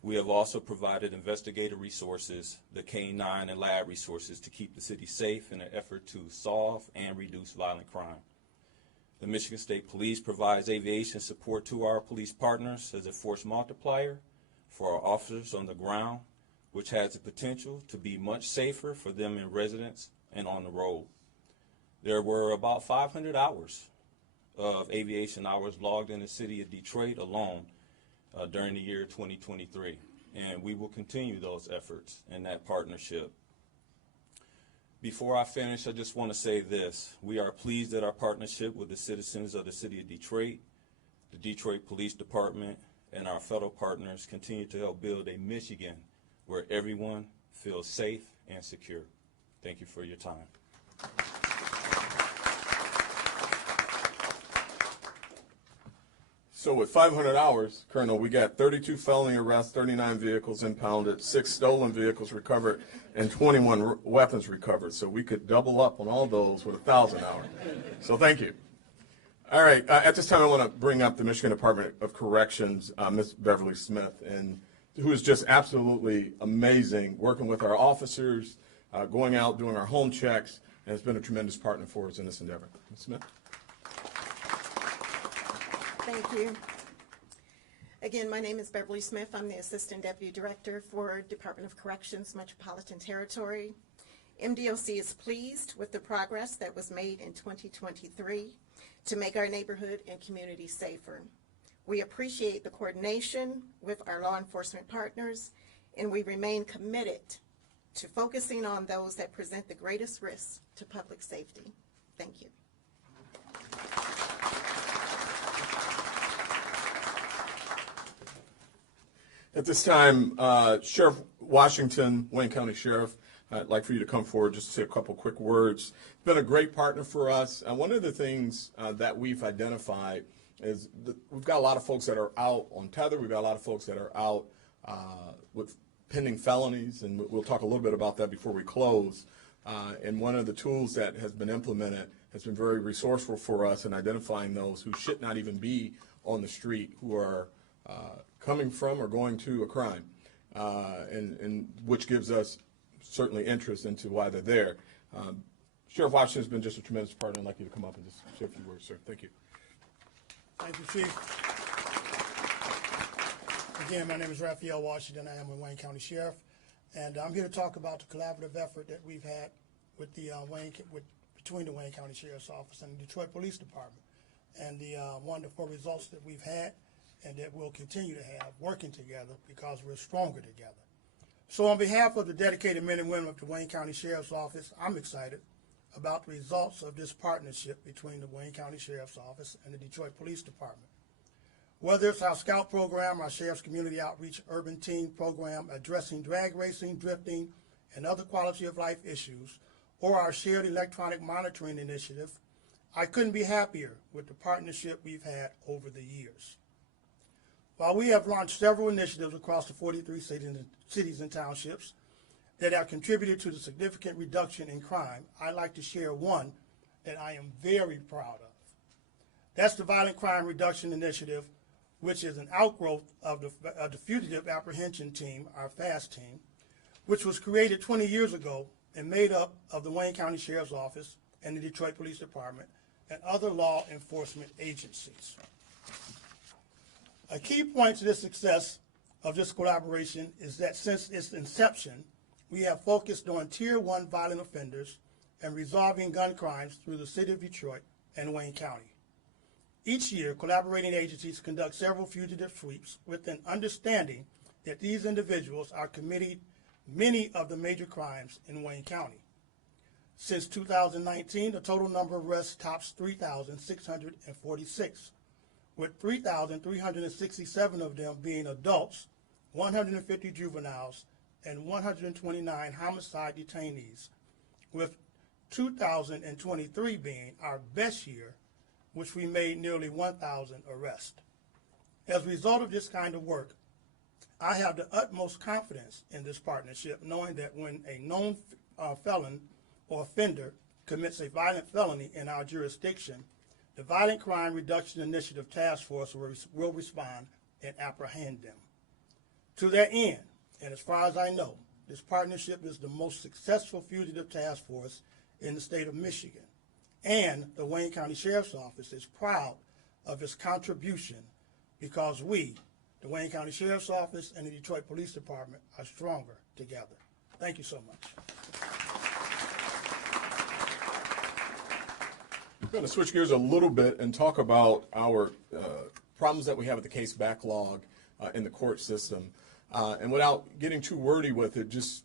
we have also provided investigative resources, the K-9 and lab resources to keep the city safe in an effort to solve and reduce violent crime. The Michigan State Police provides aviation support to our police partners as a force multiplier for our officers on the ground, which has the potential to be much safer for them in residence and on the road. There were about 500 hours of aviation hours logged in the city of Detroit alone during the year 2023, and we will continue those efforts and that partnership. Before I finish, I just want to say this. We are pleased that our partnership with the citizens of the city of Detroit, the Detroit Police Department, and our federal partners continue to help build a Michigan where everyone feels safe and secure. Thank you for your time. So with 500 hours, Colonel, we got 32 felony arrests, 39 vehicles impounded, 6 stolen vehicles recovered, and 21 weapons recovered. So we could double up on all those with 1,000 hours. So thank you. All right, at this time I want to bring up the Michigan Department of Corrections, Ms. Beverly Smith, and who is just absolutely amazing working with our officers, going out, doing our home checks, and has been a tremendous partner for us in this endeavor. Ms. Smith? Thank you. Again, my name is Beverly Smith. I'm the Assistant Deputy Director for Department of Corrections, Metropolitan Territory. MDOC is pleased with the progress that was made in 2023 to make our neighborhood and community safer. We appreciate the coordination with our law enforcement partners, and we remain committed to focusing on those that present the greatest risk to public safety. Thank you. At this time, Sheriff Washington, Wayne County Sheriff, I'd like for you to come forward just to say a couple quick words. Been a great partner for us. One of the things that we've identified is that we've got a lot of folks that are out on tether. We've got a lot of folks that are out with pending felonies, and we'll talk a little bit about that before we close. And one of the tools that has been implemented has been very resourceful for us in identifying those who should not even be on the street, who are coming from or going to a crime, and which gives us certainly interest into why they're there. Sheriff Washington has been just a tremendous partner. I'd like you to come up and just say a few words, sir. Thank you. Thank you, Chief. Again, my name is Raphael Washington. I am a Wayne County Sheriff, and I'm here to talk about the collaborative effort that we've had with the between the Wayne County Sheriff's Office and the Detroit Police Department, and the wonderful results that we've had and that we'll continue to have working together because we're stronger together. So on behalf of the dedicated men and women of the Wayne County Sheriff's Office, I'm excited about the results of this partnership between the Wayne County Sheriff's Office and the Detroit Police Department. Whether it's our Scout program, our Sheriff's Community Outreach Urban Team program addressing drag racing, drifting, and other quality of life issues, or our shared electronic monitoring initiative, I couldn't be happier with the partnership we've had over the years. While we have launched several initiatives across the 43 cities and townships that have contributed to the significant reduction in crime, I'd like to share one that I am very proud of. That's the Violent Crime Reduction Initiative, which is an outgrowth of the Fugitive Apprehension Team, our FAST team, which was created 20 years ago and made up of the Wayne County Sheriff's Office and the Detroit Police Department and other law enforcement agencies. A key point to the success of this collaboration is that since its inception, we have focused on Tier 1 violent offenders and resolving gun crimes through the city of Detroit and Wayne County. Each year, collaborating agencies conduct several fugitive sweeps with an understanding that these individuals are committing many of the major crimes in Wayne County. Since 2019, the total number of arrests tops 3,646, with 3,367 of them being adults, 150 juveniles, and 129 homicide detainees, with 2023 being our best year, which we made nearly 1,000 arrests. As a result of this kind of work, I have the utmost confidence in this partnership, knowing that when a known felon or offender commits a violent felony in our jurisdiction, the Violent Crime Reduction Initiative Task Force will respond and apprehend them. To that end, and as far as I know, this partnership is the most successful fugitive task force in the state of Michigan. And the Wayne County Sheriff's Office is proud of its contribution because we, the Wayne County Sheriff's Office and the Detroit Police Department, are stronger together. Thank you so much. I'm going to switch gears a little bit and talk about our problems that we have with the case backlog in the court system. And without getting too wordy with it, just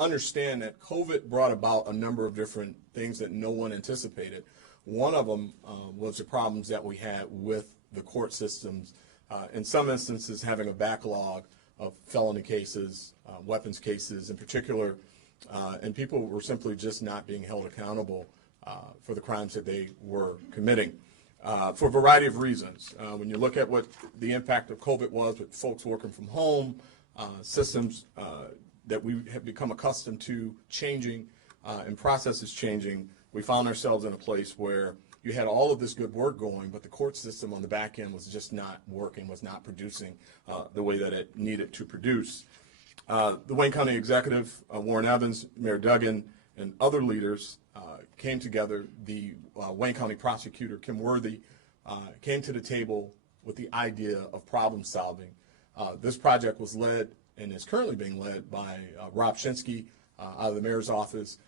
understand that COVID brought about a number of different things that no one anticipated. One of them was the problems that we had with the court systems, in some instances having a backlog of felony cases, weapons cases in particular, and people were simply just not being held accountable for the crimes that they were committing for a variety of reasons. When you look at what the impact of COVID was with folks working from home, systems that we have become accustomed to changing and processes changing, we found ourselves in a place where you had all of this good work going, but the court system on the back end was just not working, was not producing the way that it needed to produce. The Wayne County Executive, Warren Evans, Mayor Duggan, and other leaders came together. The Wayne County Prosecutor, Kim Worthy, came to the table with the idea of problem solving. This project was led and is currently being led by Rob Shinsky out of the Mayor's office.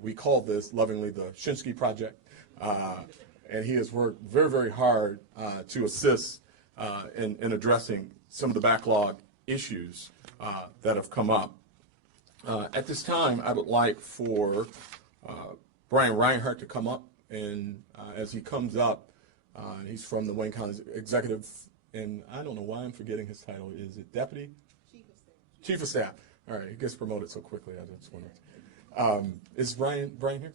We call this lovingly the Shinsky Project. And he has worked very, very hard to assist in addressing some of the backlog issues that have come up. At this time, I would like for Brian Reinhardt to come up, and as he comes up, he's from the Wayne County Executive, and I don't know why I'm forgetting his title. Is it Deputy? Chief of Staff. All right, he gets promoted so quickly. I just wondered. Is Brian here?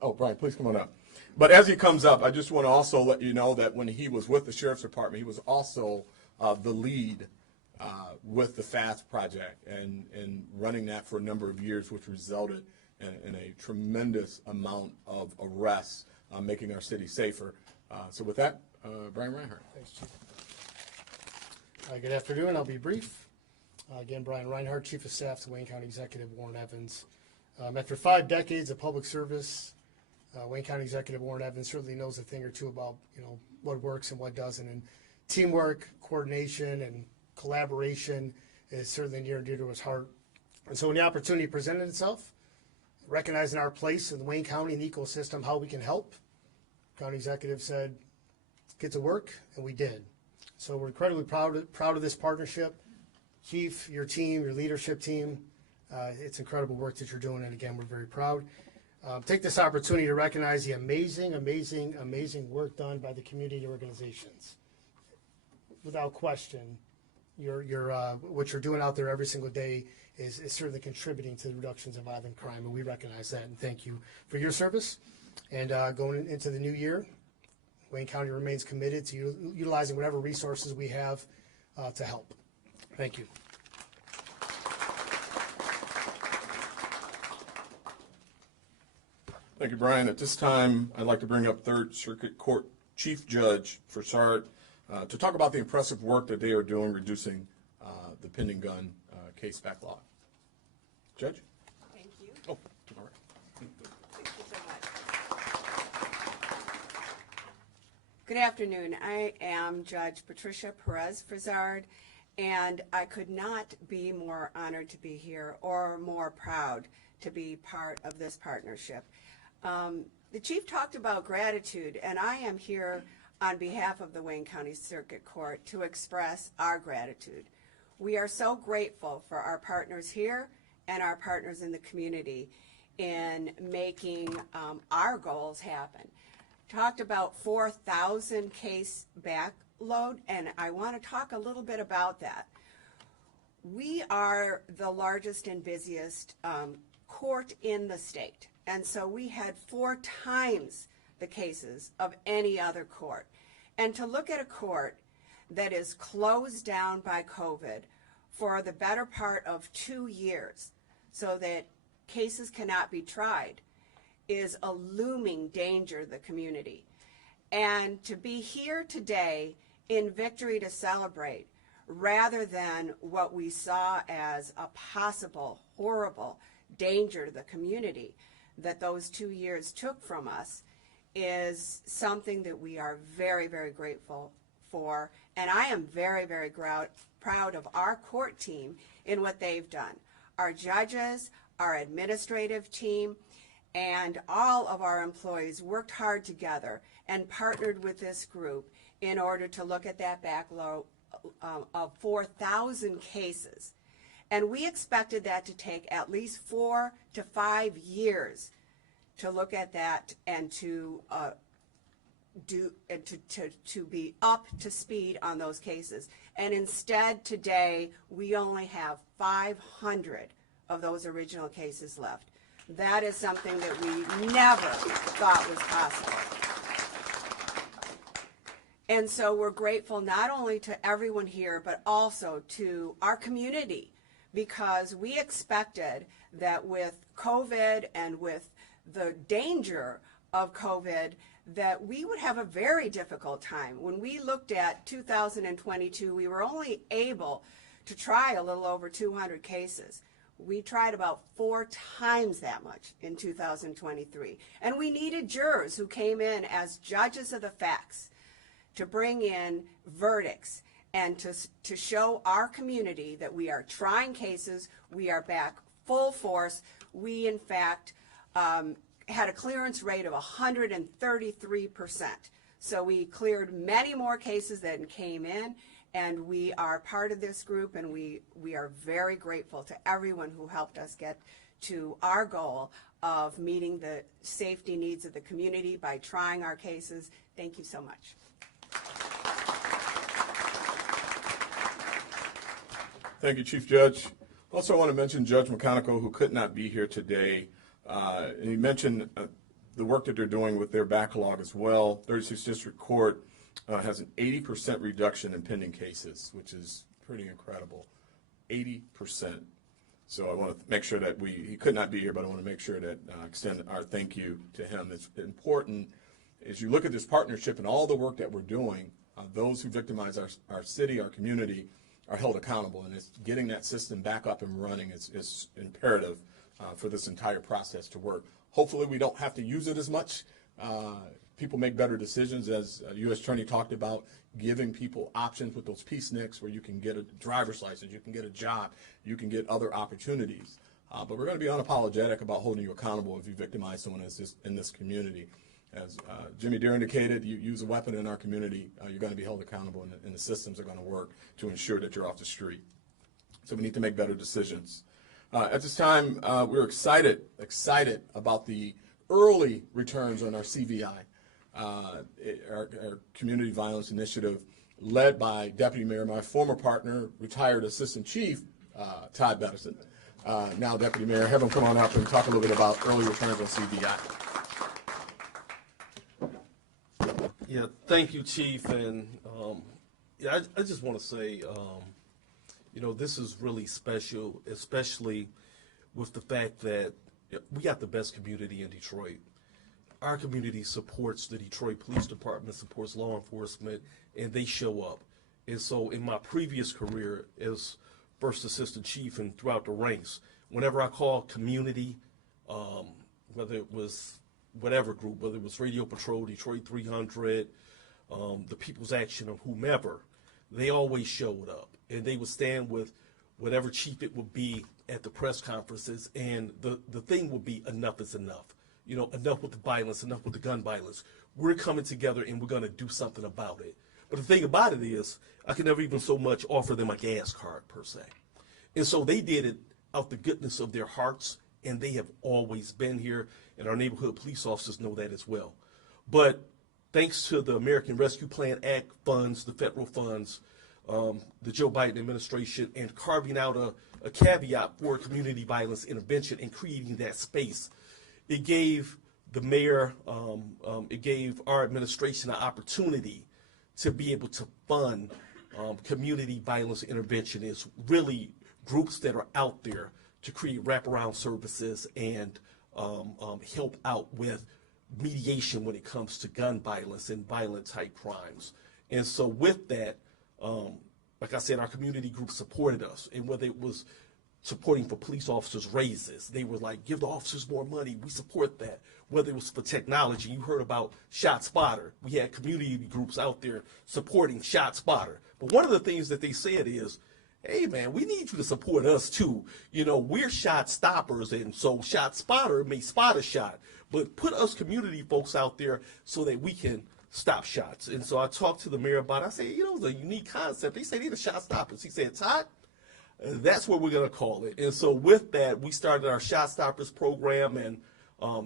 Oh, Brian, please come on up. But as he comes up, I just want to also let you know that when he was with the Sheriff's Department, he was also the lead with the FAST project and running that for a number of years, which resulted in a tremendous amount of arrests, making our city safer. So with that, Brian Reinhardt. Thanks, Chief. Good afternoon. I'll be brief. Again, Brian Reinhardt, Chief of Staff to Wayne County Executive Warren Evans. After 5 decades of public service, Wayne County Executive Warren Evans certainly knows a thing or two about what works and what doesn't. And teamwork, coordination, and collaboration is certainly near and dear to his heart. And so when the opportunity presented itself, recognizing our place in the Wayne County and the ecosystem, how we can help, County Executive said, get to work, and we did. So we're incredibly proud of this partnership. Chief, your team, your leadership team, it's incredible work that you're doing, and again, we're very proud. Take this opportunity to recognize the amazing, amazing, amazing work done by the community organizations. Without question, what you're doing out there every single day is certainly contributing to the reductions of violent crime, and we recognize that, and thank you for your service. And going into the new year, Wayne County remains committed to utilizing whatever resources we have to help. Thank you. Thank you, Brian. At this time, I'd like to bring up Third Circuit Court Chief Judge Farsard to talk about the impressive work that they are doing reducing the pending gun case backlog. Judge? Thank you. Oh, all right. Thank you so much. Good afternoon. I am Judge Patricia Perez Farsard, and I could not be more honored to be here or more proud to be part of this partnership. The Chief talked about gratitude, and I am here on behalf of the Wayne County Circuit Court to express our gratitude. We are so grateful for our partners here and our partners in the community. in making our goals happen. Talked about 4,000 case backload, and I want to talk a little bit about that. We are the largest and busiest court in the state, and so we had 4 times the cases of any other court. And to look at a court that is closed down by COVID for the better part of 2 years so that cases cannot be tried is a looming danger to the community. And to be here today in victory to celebrate rather than what we saw as a possible horrible danger to the community that those 2 years took from us is something that we are very, very grateful for. And I am very, very proud of our court team in what they've done. Our judges, our administrative team, and all of our employees worked hard together and partnered with this group in order to look at that backlog of 4,000 cases. And we expected that to take at least 4 to 5 years to look at that and to be up to speed on those cases. And instead today we only have 500 of those original cases left. That is something that we never thought was possible. And so we're grateful not only to everyone here, but also to our community, because we expected that with COVID and with the danger of COVID, that we would have a very difficult time. When we looked at 2022, we were only able to try a little over 200 cases. We tried about 4 times that much in 2023. And we needed jurors who came in as judges of the facts to bring in verdicts and to show our community that we are trying cases, we are back full force. We, in fact, had a clearance rate of 133%. So we cleared many more cases than came in, and we are part of this group, and we are very grateful to everyone who helped us get to our goal of meeting the safety needs of the community by trying our cases. Thank you so much. Thank you, Chief Judge. Also, I want to mention Judge McConico, who could not be here today. And he mentioned the work that they're doing with their backlog as well. 36th District Court has an 80% reduction in pending cases, which is pretty incredible. 80%. So I want to make sure that he could not be here, but I want to make sure that extend our thank you to him. It's important as you look at this partnership and all the work that we're doing, those who victimize our city, our community, are held accountable, and it's getting that system back up and running is imperative for this entire process to work. Hopefully we don't have to use it as much. People make better decisions, as U.S. Attorney talked about, giving people options with those peaceniks where you can get a driver's license, you can get a job, you can get other opportunities. But we're going to be unapologetic about holding you accountable if you victimize someone in this community. As Jimmy Deere indicated, you use a weapon in our community, you're going to be held accountable, and the systems are going to work to ensure that you're off the street. So we need to make better decisions. At this time, we're excited about the early returns on our CVI, our Community Violence Initiative, led by Deputy Mayor, my former partner, retired Assistant Chief Todd Bettison. Now Deputy Mayor, have him come on up and talk a little bit about early returns on CVI. Yeah, thank you, Chief. And I just want to say, this is really special, especially with the fact that we got the best community in Detroit. Our community supports the Detroit Police Department, supports law enforcement, and they show up. And so in my previous career as First Assistant Chief and throughout the ranks, whenever I call community, whether it was whatever group, whether it was Radio Patrol, Detroit 300, the People's Action, or whomever, they always showed up. And they would stand with whatever chief it would be at the press conferences, and the thing would be enough is enough. Enough with the violence, enough with the gun violence. We're coming together and we're going to do something about it. But the thing about it is, I can never even so much offer them a gas card, per se. And so they did it out the goodness of their hearts and they have always been here, and our neighborhood police officers know that as well. But thanks to the American Rescue Plan Act funds, the federal funds, the Joe Biden administration, and carving out a caveat for community violence intervention and creating that space, it gave the mayor, it gave our administration an opportunity to be able to fund community violence intervention. Is really groups that are out there to create wraparound services and help out with mediation when it comes to gun violence and violent type crimes. And so with that, like I said, our community group supported us, and whether it was supporting for police officers' raises, they were like, give the officers more money, we support that. Whether it was for technology, you heard about ShotSpotter. We had community groups out there supporting ShotSpotter. But one of the things that they said is, hey man, we need you to support us too. You know, we're shot stoppers, and so ShotSpotter may spot a shot, but put us community folks out there so that we can stop shots. And so I talked to the mayor about it. I said, you know, it's a unique concept. He said, they're the shot stoppers. He said, Todd, that's what we're going to call it. And so with that, we started our Shot Stoppers program, and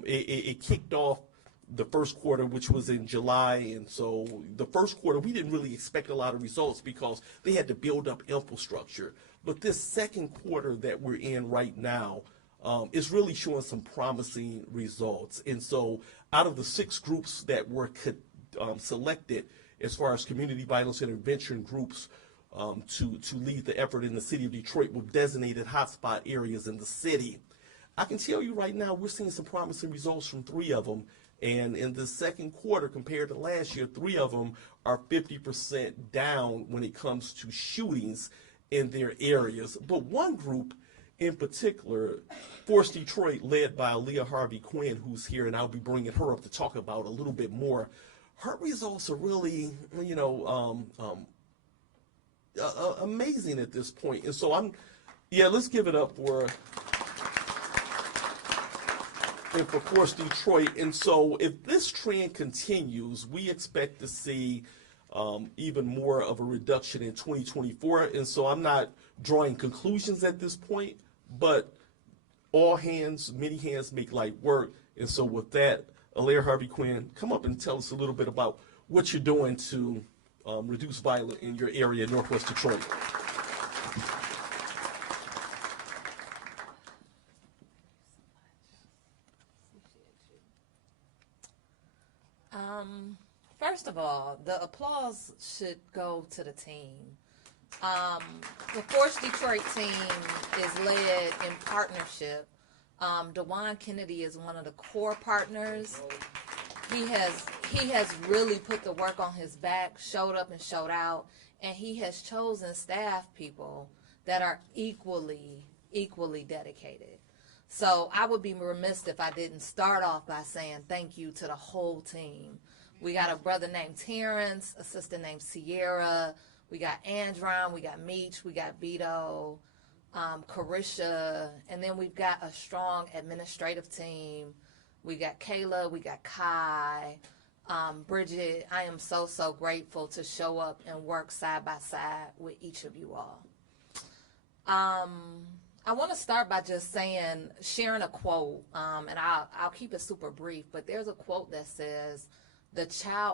it kicked off the first quarter, which was in July. And so the first quarter, we didn't really expect a lot of results because they had to build up infrastructure. But this second quarter that we're in right now is really showing some promising results. And so out of the 6 groups that were selected as far as community violence intervention groups to lead the effort in the city of Detroit with designated hotspot areas in the city, I can tell you right now we're seeing some promising results from 3 of them. And in the second quarter compared to last year, 3 of them are 50% down when it comes to shootings in their areas. But one group in particular, Force Detroit, led by Aaliyah Harvey Quinn, who's here, and I'll be bringing her up to talk about a little bit more. Her results are really, you know, amazing at this point. And so let's give it up for Force Detroit. And so if this trend continues, we expect to see even more of a reduction in 2024. And so I'm not drawing conclusions at this point, but all hands, many hands make light work. And so with that, Aaliyah Harvey Quinn, come up and tell us a little bit about what you're doing to reduce violence in your area, Northwest Detroit. First of all, the applause should go to the team. The Force Detroit team is led in partnership. DeJuan Kennedy is one of the core partners. He has really put the work on his back, showed up and showed out, and he has chosen staff people that are equally dedicated. So I would be remiss if I didn't start off by saying thank you to the whole team. We got a brother named Terrence, a sister named Sierra, we got Andron, we got Meech, we got Beto, Carisha, and then we've got a strong administrative team. We got Kayla, we got Kai, Bridget. I am so grateful to show up and work side by side with each of you all. I want to start by just sharing a quote, and I'll keep it super brief, but there's a quote that says,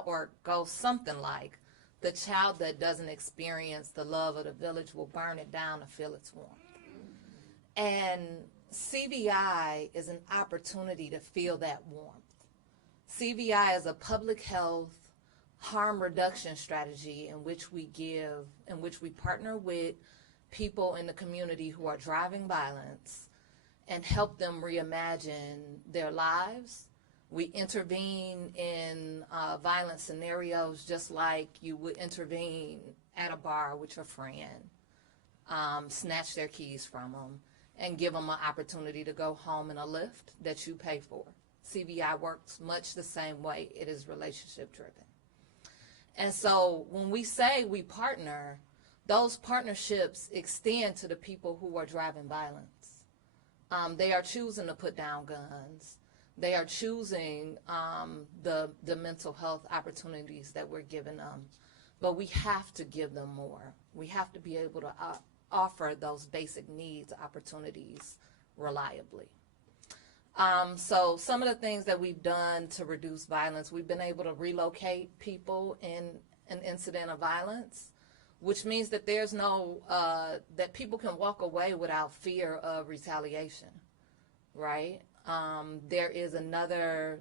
or goes something like, the child that doesn't experience the love of the village will burn it down to feel its warmth. And CVI is an opportunity to feel that warmth. CVI is a public health harm reduction strategy in which we partner with people in the community who are driving violence and help them reimagine their lives. We intervene in violent scenarios just like you would intervene at a bar with your friend, snatch their keys from them, and give them an opportunity to go home in a Lyft that you pay for. CVI works much the same way. It is relationship driven. And so when we say we partner, those partnerships extend to the people who are driving violence. They are choosing to put down guns. They are choosing the mental health opportunities that we're giving them. But we have to give them more. We have to be able to offer those basic needs opportunities reliably. So some of the things that we've done to reduce violence, we've been able to relocate people in an incident of violence, which means that there's no, that people can walk away without fear of retaliation, right? There is another,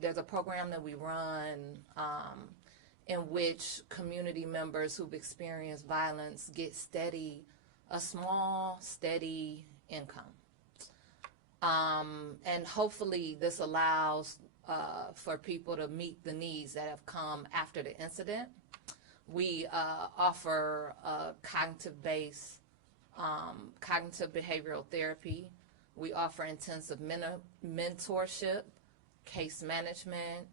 there's a program that we run in which community members who've experienced violence get a small, steady income. And hopefully this allows for people to meet the needs that have come after the incident. We offer cognitive-based, cognitive behavioral therapy. We offer intensive mentorship, case management.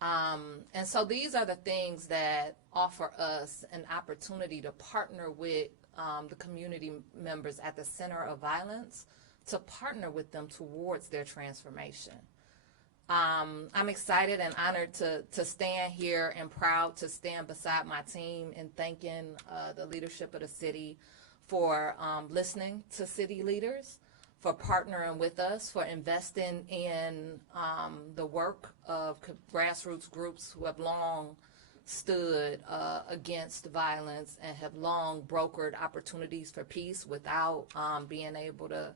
And so these are the things that offer us an opportunity to partner with the community members at the center of violence, to partner with them towards their transformation. I'm excited and honored to stand here and proud to stand beside my team in thanking the leadership of the city for listening to city leaders, for partnering with us, for investing in the work of grassroots groups who have long stood against violence and have long brokered opportunities for peace without being able to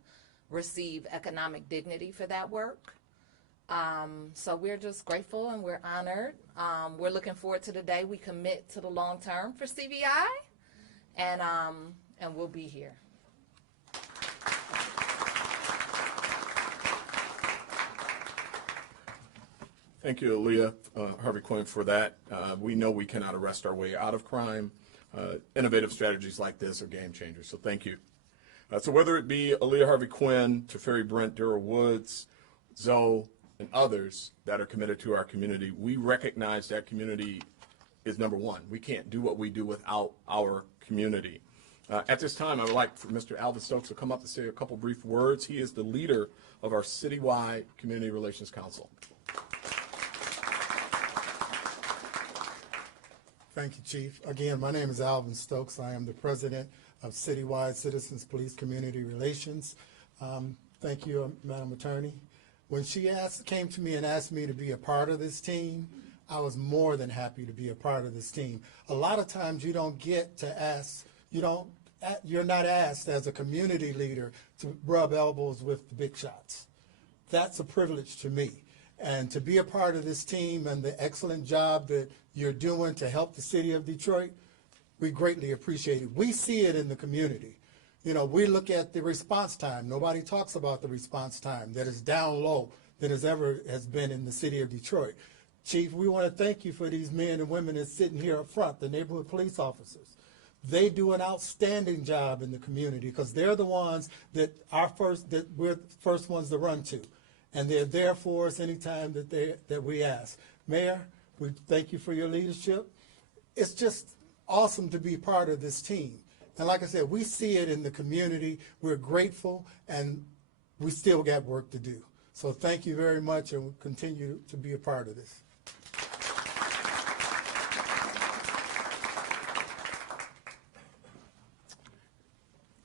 receive economic dignity for that work. So we're just grateful and we're honored. We're looking forward to the day we commit to the long term for CVI, and we'll be here. Thank you, Aaliyah Harvey Quinn, for that. We know we cannot arrest our way out of crime. Innovative strategies like this are game changers, so thank you. So whether it be Aaliyah Harvey Quinn, Teferi Brent, Darrell Woods, Zoe, and others that are committed to our community, we recognize that community is number one. We can't do what we do without our community. At this time, I would like for Mr. Alvin Stokes to come up to say a couple brief words. He is the leader of our citywide Community Relations Council. Thank you, Chief. Again, my name is Alvin Stokes. I am the president of Citywide Citizens Police Community Relations. Thank you, Madam Attorney. When she came to me and asked me to be a part of this team, I was more than happy to be a part of this team. A lot of times you don't get to ask, you're not asked as a community leader to rub elbows with the big shots. That's a privilege to me. And to be a part of this team and the excellent job that you're doing to help the city of Detroit, we greatly appreciate it. We see it in the community. We look at the response time. Nobody talks about the response time that is down low than has been in the city of Detroit. Chief, we want to thank you for these men and women that's sitting here up front, the neighborhood police officers. They do an outstanding job in the community because they're the ones that we're the first ones to run to. And they're there for us anytime that we ask. Mayor, we thank you for your leadership. It's just awesome to be part of this team. And like I said, we see it in the community. We're grateful, and we still got work to do. So thank you very much, and we'll continue to be a part of this.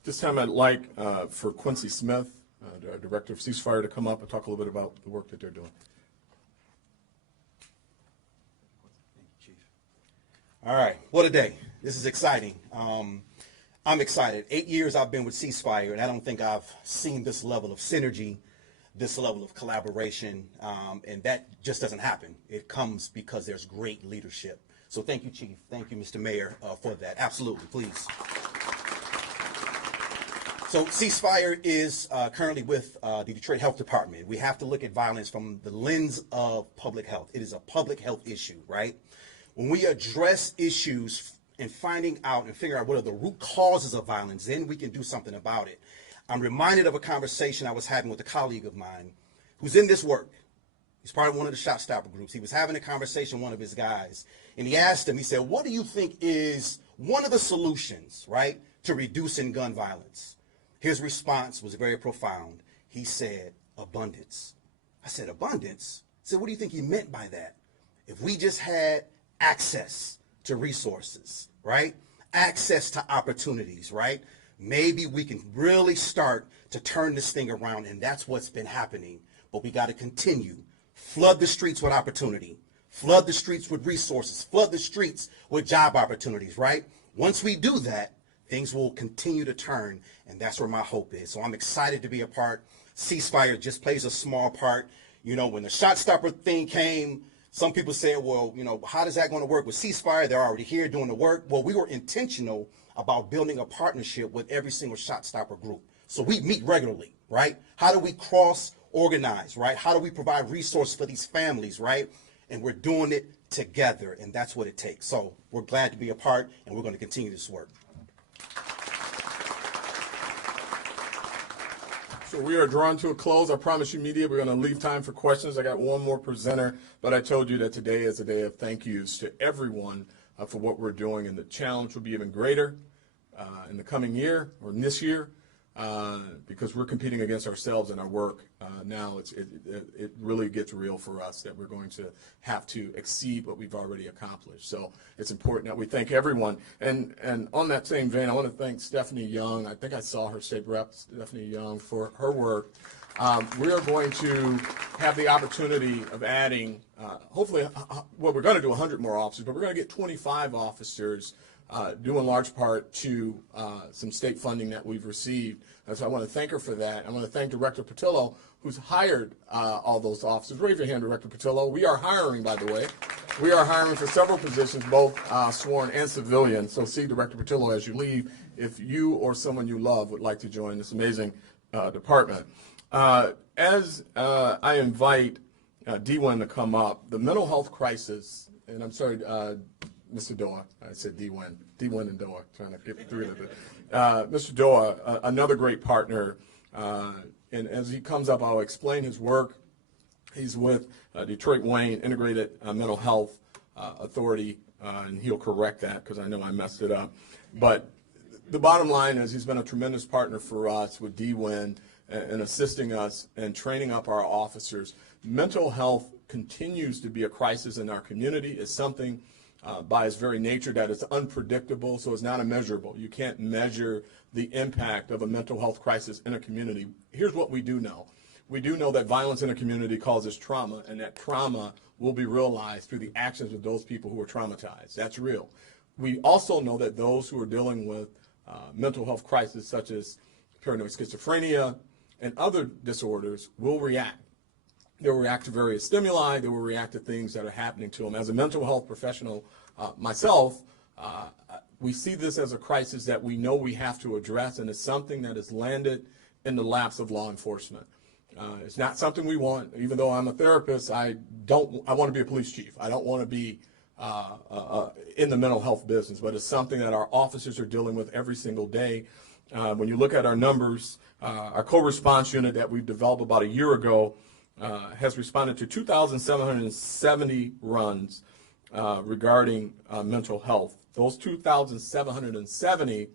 This time I'd like for Quincy Smith, our Director of Ceasefire, to come up and talk a little bit about the work that they're doing. Thank you, Chief. All right, what a day. This is exciting. I'm excited. 8 years I've been with Ceasefire, and I don't think I've seen this level of synergy, this level of collaboration, and that just doesn't happen. It comes because there's great leadership. So thank you, Chief. Thank you, Mr. Mayor, for that. Absolutely, please. So Ceasefire is currently with the Detroit Health Department. We have to look at violence from the lens of public health. It is a public health issue, right? When we address issues and finding out and figuring out what are the root causes of violence, then we can do something about it. I'm reminded of a conversation I was having with a colleague of mine who's in this work. He's part of one of the shot stopper groups. He was having a conversation with one of his guys, and he asked him, he said, what do you think is one of the solutions, right, to reducing gun violence? His response was very profound. He said, abundance. I said, abundance? I said, what do you think he meant by that? If we just had access to resources, right? Access to opportunities, right? maybe we can really start to turn this thing around, and that's what's been happening. But we got to continue. Flood the streets with opportunity. Flood the streets with resources. Flood the streets with job opportunities, right? Once we do that, things will continue to turn, and that's where my hope is. So I'm excited to be a part. Ceasefire just plays a small part. You know, when the shot stopper thing came, some people said, well, you know, how is that going to work with ceasefire? They're already here doing the work. Well, we were intentional about building a partnership with every single shot stopper group. So we meet regularly, right? How do we cross-organize, right? How do we provide resources for these families, right? And we're doing it together, and that's what it takes. So we're glad to be a part, and we're going to continue this work. So we are drawn to a close. I promise you, media, we're going to leave time for questions. I got one more presenter, but I told you that today is a day of thank yous to everyone for what we're doing, and the challenge will be even greater in the coming year or in this year because we're competing against ourselves in our work. Now it really gets real for us that we're going to have to exceed what we've already accomplished. So it's important that we thank everyone. And on that same vein, I want to thank Stephanie Young. I think I saw her, State Rep Stephanie Young, for her work. We are going to have the opportunity of adding, hopefully, well, we're going to do 100 more officers, but we're going to get 25 officers due in large part to some state funding that we've received. And so I want to thank her for that. I want to thank Director Patillo, who's hired all those officers. Raise your hand, Director Patillo. We are hiring, by the way. We are hiring for several positions, both sworn and civilian. So see Director Patillo as you leave if you or someone you love would like to join this amazing department. As I invite D1 to come up, the mental health crisis, and I'm sorry, Mr. Doa, I said D1 and Doa, trying to get through it. Mr. Doa, another great partner, and as he comes up, I'll explain his work. He's with Detroit Wayne Integrated Mental Health Authority, and he'll correct that because I know I messed it up. But the bottom line is he's been a tremendous partner for us with D-Win and assisting us and training up our officers. Mental health continues to be a crisis in our community. It's something by its very nature that is unpredictable, so it's not immeasurable. You can't measure the impact of a mental health crisis in a community. Here's what we do know. We do know that violence in a community causes trauma, and that trauma will be realized through the actions of those people who are traumatized. That's real. We also know that those who are dealing with mental health crises such as paranoid schizophrenia and other disorders will react. They'll react to various stimuli. They will react to things that are happening to them. As a mental health professional myself, we see this as a crisis that we know we have to address, and it's something that has landed in the laps of law enforcement. It's not something we want. Even though I'm a therapist, I want to be a police chief. I don't want to be in the mental health business, but it's something that our officers are dealing with every single day. When you look at our numbers, our co-response unit that we've developed about a year ago has responded to 2,770 runs regarding mental health. Those 2,770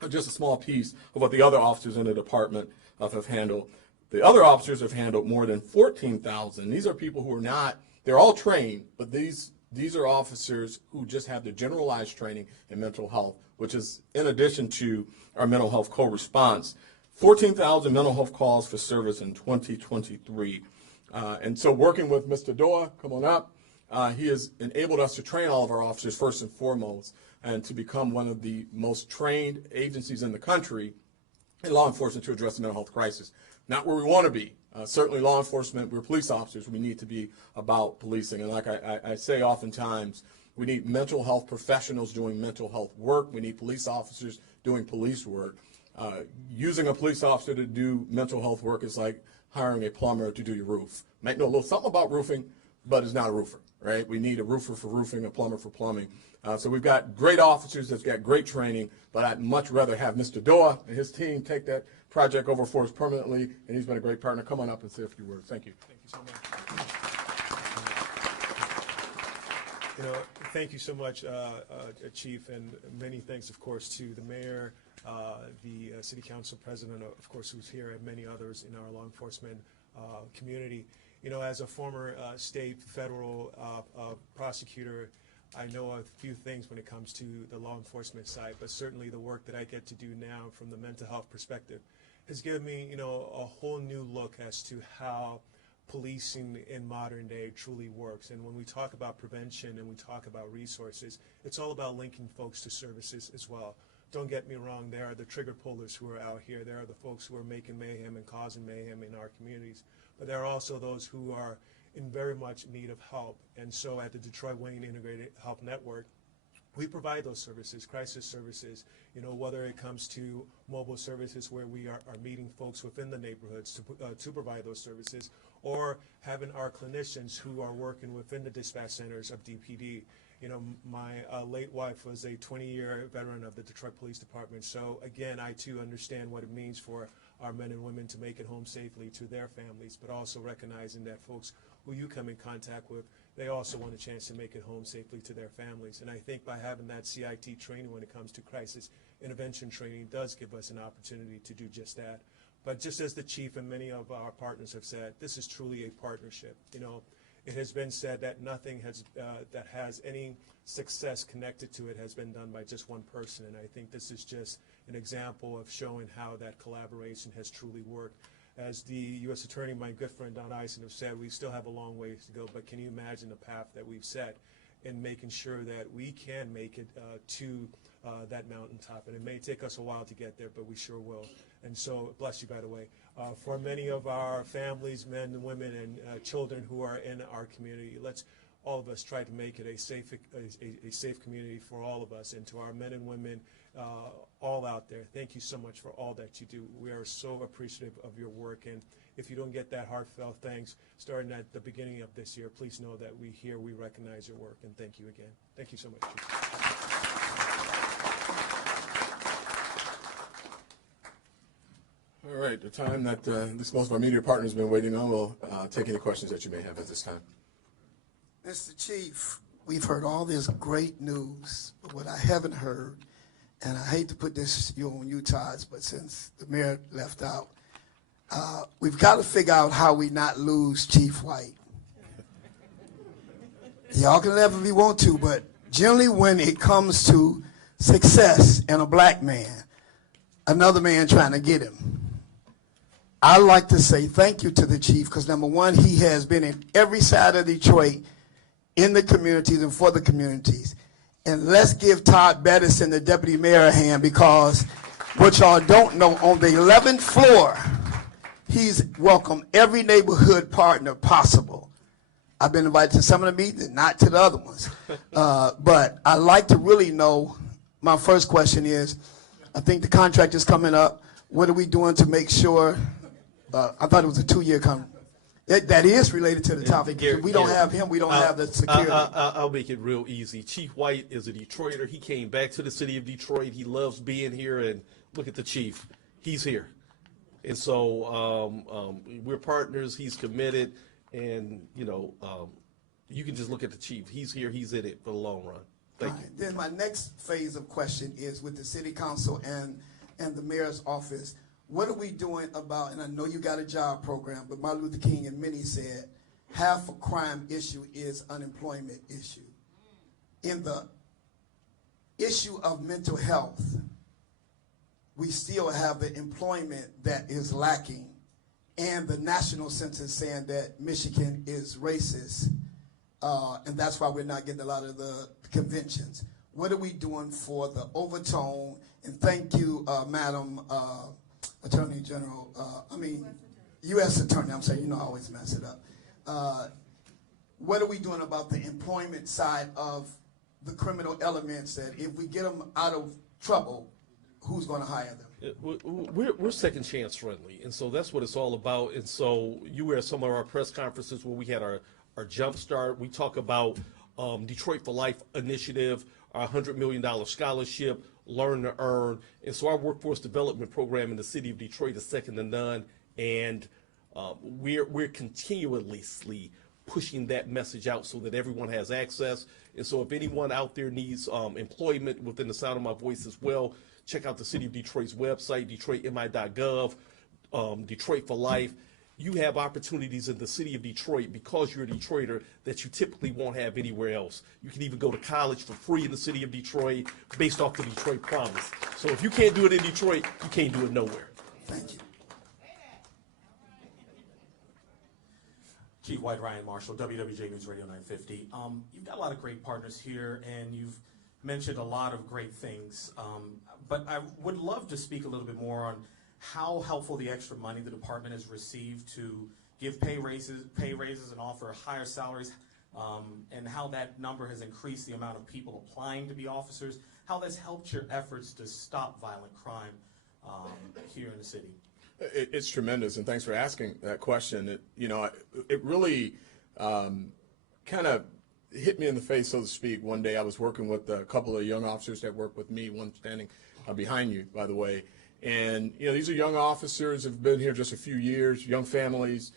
are just a small piece of what the other officers in the department have handled. The other officers have handled more than 14,000. These are people who are not, they're all trained, but these are officers who just have the generalized training in mental health, which is in addition to our mental health co-response. 14,000 mental health calls for service in 2023. And so working with Mr. Doa, come on up, he has enabled us to train all of our officers first and foremost and to become one of the most trained agencies in the country in law enforcement to address the mental health crisis. Not where we want to be. Certainly law enforcement, we're police officers, we need to be about policing. And like I say oftentimes, we need mental health professionals doing mental health work. We need police officers doing police work. Using a police officer to do mental health work is like hiring a plumber to do your roof. Might know a little something about roofing, but it's not a roofer, right? We need a roofer for roofing, a plumber for plumbing. So we've got great officers that's got great training, but I'd much rather have Mr. Doa and his team take that project over for us permanently, and he's been a great partner. Come on up and say a few words. Thank you. Thank you so much. You know, thank you so much, Chief, and many thanks, of course, to the mayor, the city council president, of course, who's here, and many others in our law enforcement community. You know, as a former state, federal prosecutor, I know a few things when it comes to the law enforcement side, but certainly the work that I get to do now from the mental health perspective has given me, a whole new look as to how policing in modern day truly works. And when we talk about prevention and we talk about resources, it's all about linking folks to services as well. Don't get me wrong, there are the trigger pullers who are out here. There are the folks who are making mayhem and causing mayhem in our communities. But there are also those who are in very much need of help. And so at the Detroit Wayne Integrated Health Network, we provide those services, crisis services, whether it comes to mobile services where we are meeting folks within the neighborhoods to provide those services, or having our clinicians who are working within the dispatch centers of DPD. My late wife was a 20-year veteran of the Detroit Police Department, so again, I too understand what it means for our men and women to make it home safely to their families, but also recognizing that folks who you come in contact with, they also want a chance to make it home safely to their families. And I think by having that CIT training when it comes to crisis intervention training does give us an opportunity to do just that. But just as the chief and many of our partners have said, this is truly a partnership. It has been said that nothing that has any success connected to it has been done by just one person, and I think this is just an example of showing how that collaboration has truly worked. As the U.S. Attorney, my good friend Don Eisen, have said, we still have a long ways to go, but can you imagine the path that we've set in making sure that we can make it to that mountaintop? And it may take us a while to get there, but we sure will. And so, bless you, by the way, for many of our families, men and women and children who are in our community, let's all of us try to make it a safe community for all of us. And to our men and women all out there, thank you so much for all that you do. We are so appreciative of your work. And if you don't get that heartfelt thanks starting at the beginning of this year, please know that we recognize your work. And thank you again. Thank you so much, Chief. All right, the time that most of our media partners have been waiting on, we'll take any questions that you may have at this time. Mr. Chief, we've heard all this great news, but what I haven't heard, and I hate to put this on you, Todd, but since the mayor left out, we've got to figure out how we not lose Chief White. Y'all can laugh if you want to, but generally when it comes to success in a black man, another man trying to get him. I'd like to say thank you to the chief because, number one, he has been in every side of Detroit in the communities and for the communities. And let's give Todd Bettison, the deputy mayor, a hand because what y'all don't know, on the 11th floor, he's welcomed every neighborhood partner possible. I've been invited to some of the meetings, not to the other ones. But I'd like to really know, my first question is, I think the contract is coming up. What are we doing to make sure, I thought it was a 2-year contract. That is related to the topic. If we don't have him, we don't have the security. I'll make it real easy. Chief White is a Detroiter. He came back to the city of Detroit. He loves being here, and look at the chief. He's here. And so we're partners. He's committed, and, you can just look at the chief. He's here. He's in it for the long run. Thank you. Then my next phase of question is with the city council and the mayor's office. What are we doing about, and I know you got a job program, but Martin Luther King and many said half a crime issue is unemployment issue. In the issue of mental health, we still have the employment that is lacking, and the national census saying that Michigan is racist, and that's why we're not getting a lot of the conventions. What are we doing for the overtone? And thank you, Madam Attorney General, U.S. Attorney, I'm saying, I always mess it up. What are we doing about the employment side of the criminal elements that if we get them out of trouble, who's going to hire them? We're second chance friendly, and so that's what it's all about. And so you were at some of our press conferences where we had our jump start. We talk about Detroit for Life initiative, our $100 million scholarship, Learn to Earn. And so our workforce development program in the city of Detroit is second to none. And we're continuously pushing that message out so that everyone has access. And so if anyone out there needs employment within the sound of my voice as well, check out the city of Detroit's website, detroitmi.gov, Detroit for Life. you have opportunities in the city of Detroit because you're a Detroiter that you typically won't have anywhere else. You can even go to college for free in the city of Detroit based off the Detroit Promise. So if you can't do it in Detroit, you can't do it nowhere. Thank you. Chief White, Ryan Marshall, WWJ News Radio 950. You've got a lot of great partners here, and you've mentioned a lot of great things. But I would love to speak a little bit more on how helpful the extra money the department has received to give pay raises and offer higher salaries, and how that number has increased the amount of people applying to be officers, how that's helped your efforts to stop violent crime here in the city. It's tremendous, and thanks for asking that question. It really kind of hit me in the face, so to speak. One day I was working with a couple of young officers that work with me, one standing behind you, by the way. And, these are young officers, have been here just a few years, young families.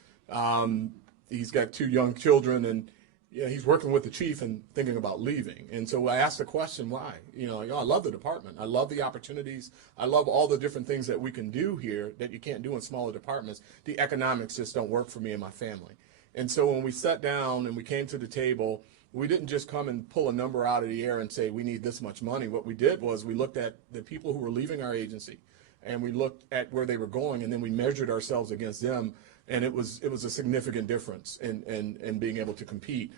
He's got 2 young children, and he's working with the chief and thinking about leaving. And so I asked the question, why? I love the department. I love the opportunities. I love all the different things that we can do here that you can't do in smaller departments. The economics just don't work for me and my family. And so when we sat down and we came to the table, we didn't just come and pull a number out of the air and say, we need this much money. What we did was we looked at the people who were leaving our agency, and we looked at where they were going, and then we measured ourselves against them, and it was a significant difference in being able to compete.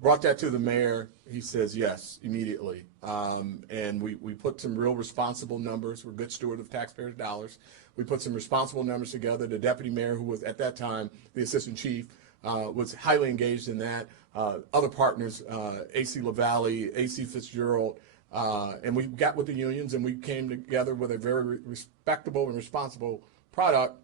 Brought that to the mayor. He says yes immediately, and we put some real responsible numbers. We're good steward of taxpayers' dollars. We put some responsible numbers together. The deputy mayor, who was at that time the assistant chief, was highly engaged in that. Other partners, AC LaValle, AC Fitzgerald, and we got with the unions, and we came together with a very respectable and responsible product,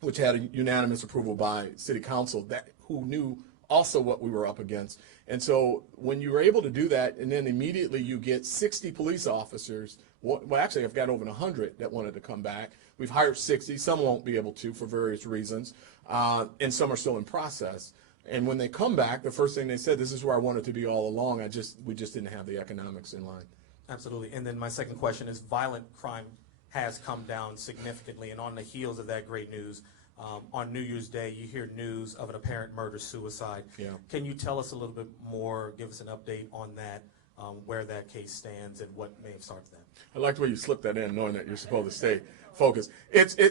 which had a unanimous approval by city council who knew also what we were up against. And so when you were able to do that, and then immediately you get 60 police officers, well, actually I've got over 100 that wanted to come back. We've hired 60. Some won't be able to for various reasons, and some are still in process. And when they come back, the first thing they said, this is where I wanted to be all along. We just didn't have the economics in line. Absolutely. And then my second question is, violent crime has come down significantly, and on the heels of that great news, on New Year's Day, you hear news of an apparent murder-suicide. Yeah. Can you tell us a little bit more, give us an update on that, where that case stands and what may have started that? I like the way you slipped that in, knowing that you're supposed to stay focused.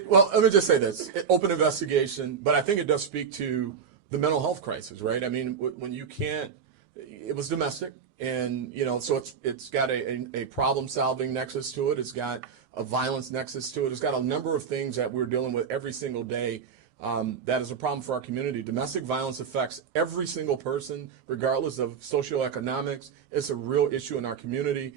Well, let me just say this. Open investigation, but I think it does speak to the mental health crisis, right? I mean, when you can't, it was domestic, and, so it's got a problem-solving nexus to it. It's got a violence nexus to it. It's got a number of things that we're dealing with every single day that is a problem for our community. Domestic violence affects every single person, regardless of socioeconomics. It's a real issue in our community.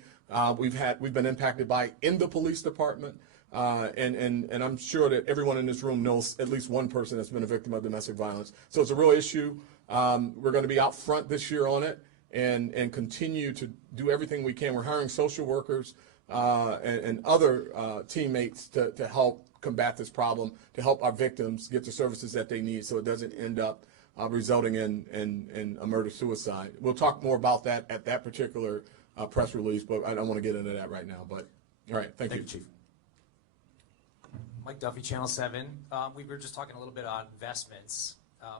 We've been impacted by in the police department, and I'm sure that everyone in this room knows at least one person that's been a victim of domestic violence. So it's a real issue. We're going to be out front this year on it and continue to do everything we can. We're hiring social workers and other teammates to help combat this problem, to help our victims get the services that they need so it doesn't end up resulting in a murder-suicide. We'll talk more about that at that particular press release, but I don't want to get into that right now. But all right, thank you, Chief. Mike Duffy, Channel 7. We were just talking a little bit on investments.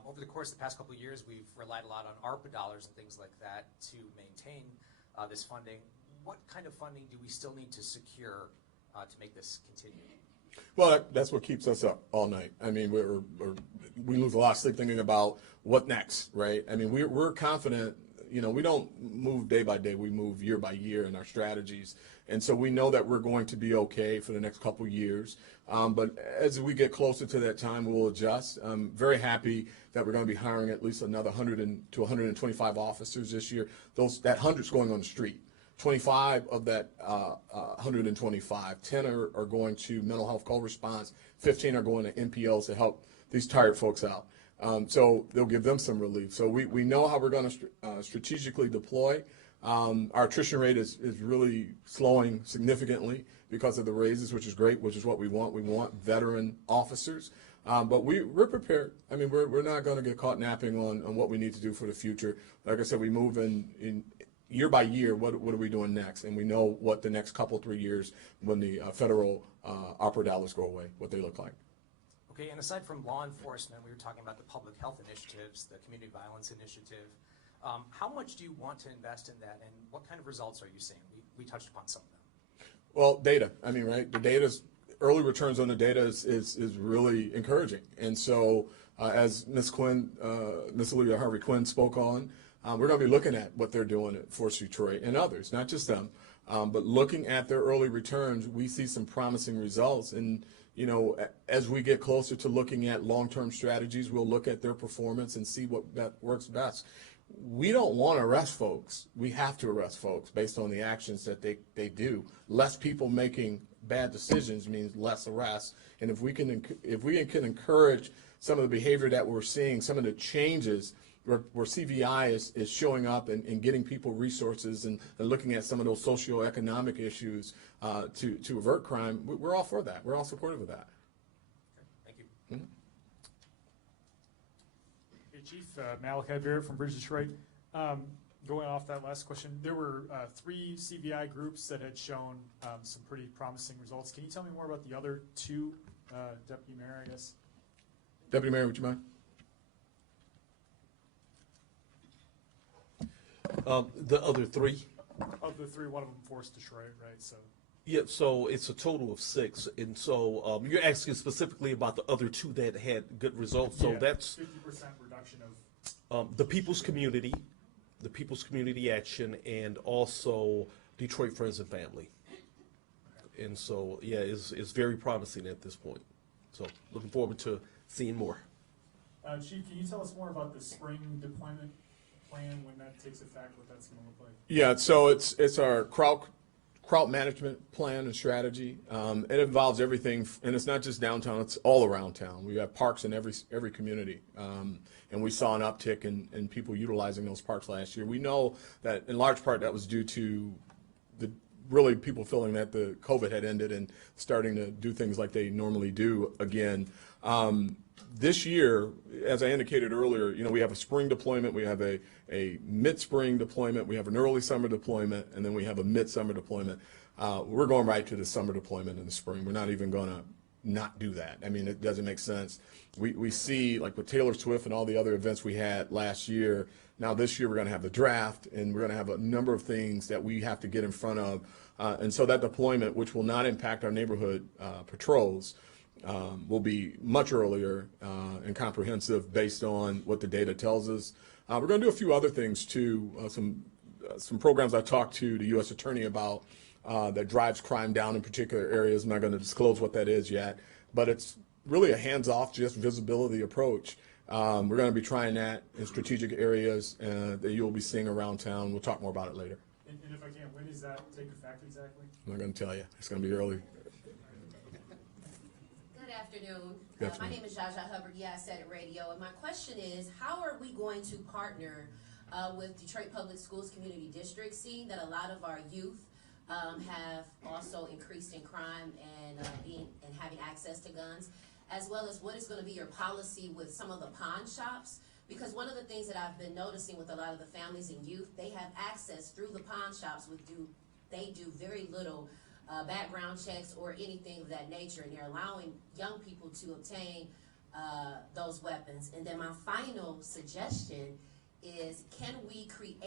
Over the course of the past couple of years, we've relied a lot on ARPA dollars and things like that to maintain this funding. What kind of funding do we still need to secure to make this continue? Well, that's what keeps us up all night. I mean, we lose a lot of sleep thinking about what next, right? I mean, we're confident. We don't move day by day. We move year by year in our strategies. And so we know that we're going to be okay for the next couple of years. But as we get closer to that time, we'll adjust. I'm very happy that we're going to be hiring at least another 100 to 125 officers this year. That 100's going on the street. 25 of that 125, 10 are going to mental health co-response, 15 are going to NPOs to help these tired folks out. So they'll give them some relief. So we know how we're going to strategically deploy. Our attrition rate is really slowing significantly because of the raises, which is great, which is what we want. We want veteran officers. But we're prepared. I mean, we're not going to get caught napping on what we need to do for the future. Like I said, we move in year by year, what are we doing next? And we know what the next couple, 3 years when the federal ARPA dollars go away, what they look like. Okay, and aside from law enforcement, we were talking about the public health initiatives, the community violence initiative. How much do you want to invest in that, and what kind of results are you seeing? We touched upon some of them. Well, data. I mean, right? The data's early returns on the data is really encouraging, and so as Ms. Olivia Harvey Quinn spoke on, we're going to be looking at what they're doing at Force Detroit and others, not just them, but looking at their early returns, we see some promising results. And as we get closer to looking at long-term strategies, we'll look at their performance and see what works best. We don't want to arrest folks. We have to arrest folks based on the actions that they do. Less people making bad decisions means less arrests. And if we can encourage some of the behavior that we're seeing, some of the changes where CVI is showing up and getting people resources and looking at some of those socioeconomic issues to avert crime, we're all for that. We're all supportive of that. Thank you. Mm-hmm. Hey, Chief, Malachi Barrett from Bridge Detroit. Going off that last question, there were 3 CVI groups that had shown some pretty promising results. Can you tell me more about the other 2, Deputy Mayor, I guess? Deputy Mayor, would you mind? The other 3? Of the 3, one of them Force Detroit, right? So. Yeah, so it's a total of 6, and so you're asking specifically about the other 2 that had good results. So yeah, that's 50% reduction of the People's Community Action, and also Detroit Friends and Family. And so yeah, it's very promising at this point. So looking forward to seeing more. Chief, can you tell us more about the spring deployment plan, when that takes effect, what that's going to look like? Yeah, so it's our crowd management plan and strategy. It involves everything, and it's not just downtown; it's all around town. We have parks in every community, and we saw an uptick in people utilizing those parks last year. We know that in large part that was due to really people feeling that the COVID had ended and starting to do things like they normally do again. This year, as I indicated earlier, we have a spring deployment, we have a mid-spring deployment, we have an early summer deployment, and then we have a mid-summer deployment. We're going right to the summer deployment in the spring. We're not even going to not do that. I mean, it doesn't make sense. We see, like with Taylor Swift and all the other events we had last year, now this year we're going to have the draft, and we're going to have a number of things that we have to get in front of. And so that deployment, which will not impact our neighborhood patrols, will be much earlier and comprehensive based on what the data tells us. We're going to do a few other things too. Some programs I talked to the U.S. Attorney about that drives crime down in particular areas. I'm not going to disclose what that is yet, but it's really a hands-off, just visibility approach. We're going to be trying that in strategic areas that you'll be seeing around town. We'll talk more about it later. And if I can, when does that take effect exactly? I'm not going to tell you. It's going to be early. Good afternoon. Good afternoon. My name is Jaja Hubbard. Yeah, I said it radio. And my question is, how are we going to partner with Detroit Public Schools Community District, seeing that a lot of our youth have also increased in crime and having access to guns, as well as what is going to be your policy with some of the pawn shops? Because one of the things that I've been noticing with a lot of the families and youth, they have access through the pawn shops. They do very little background checks or anything of that nature, and they're allowing young people to obtain those weapons. And then my final suggestion is, can we create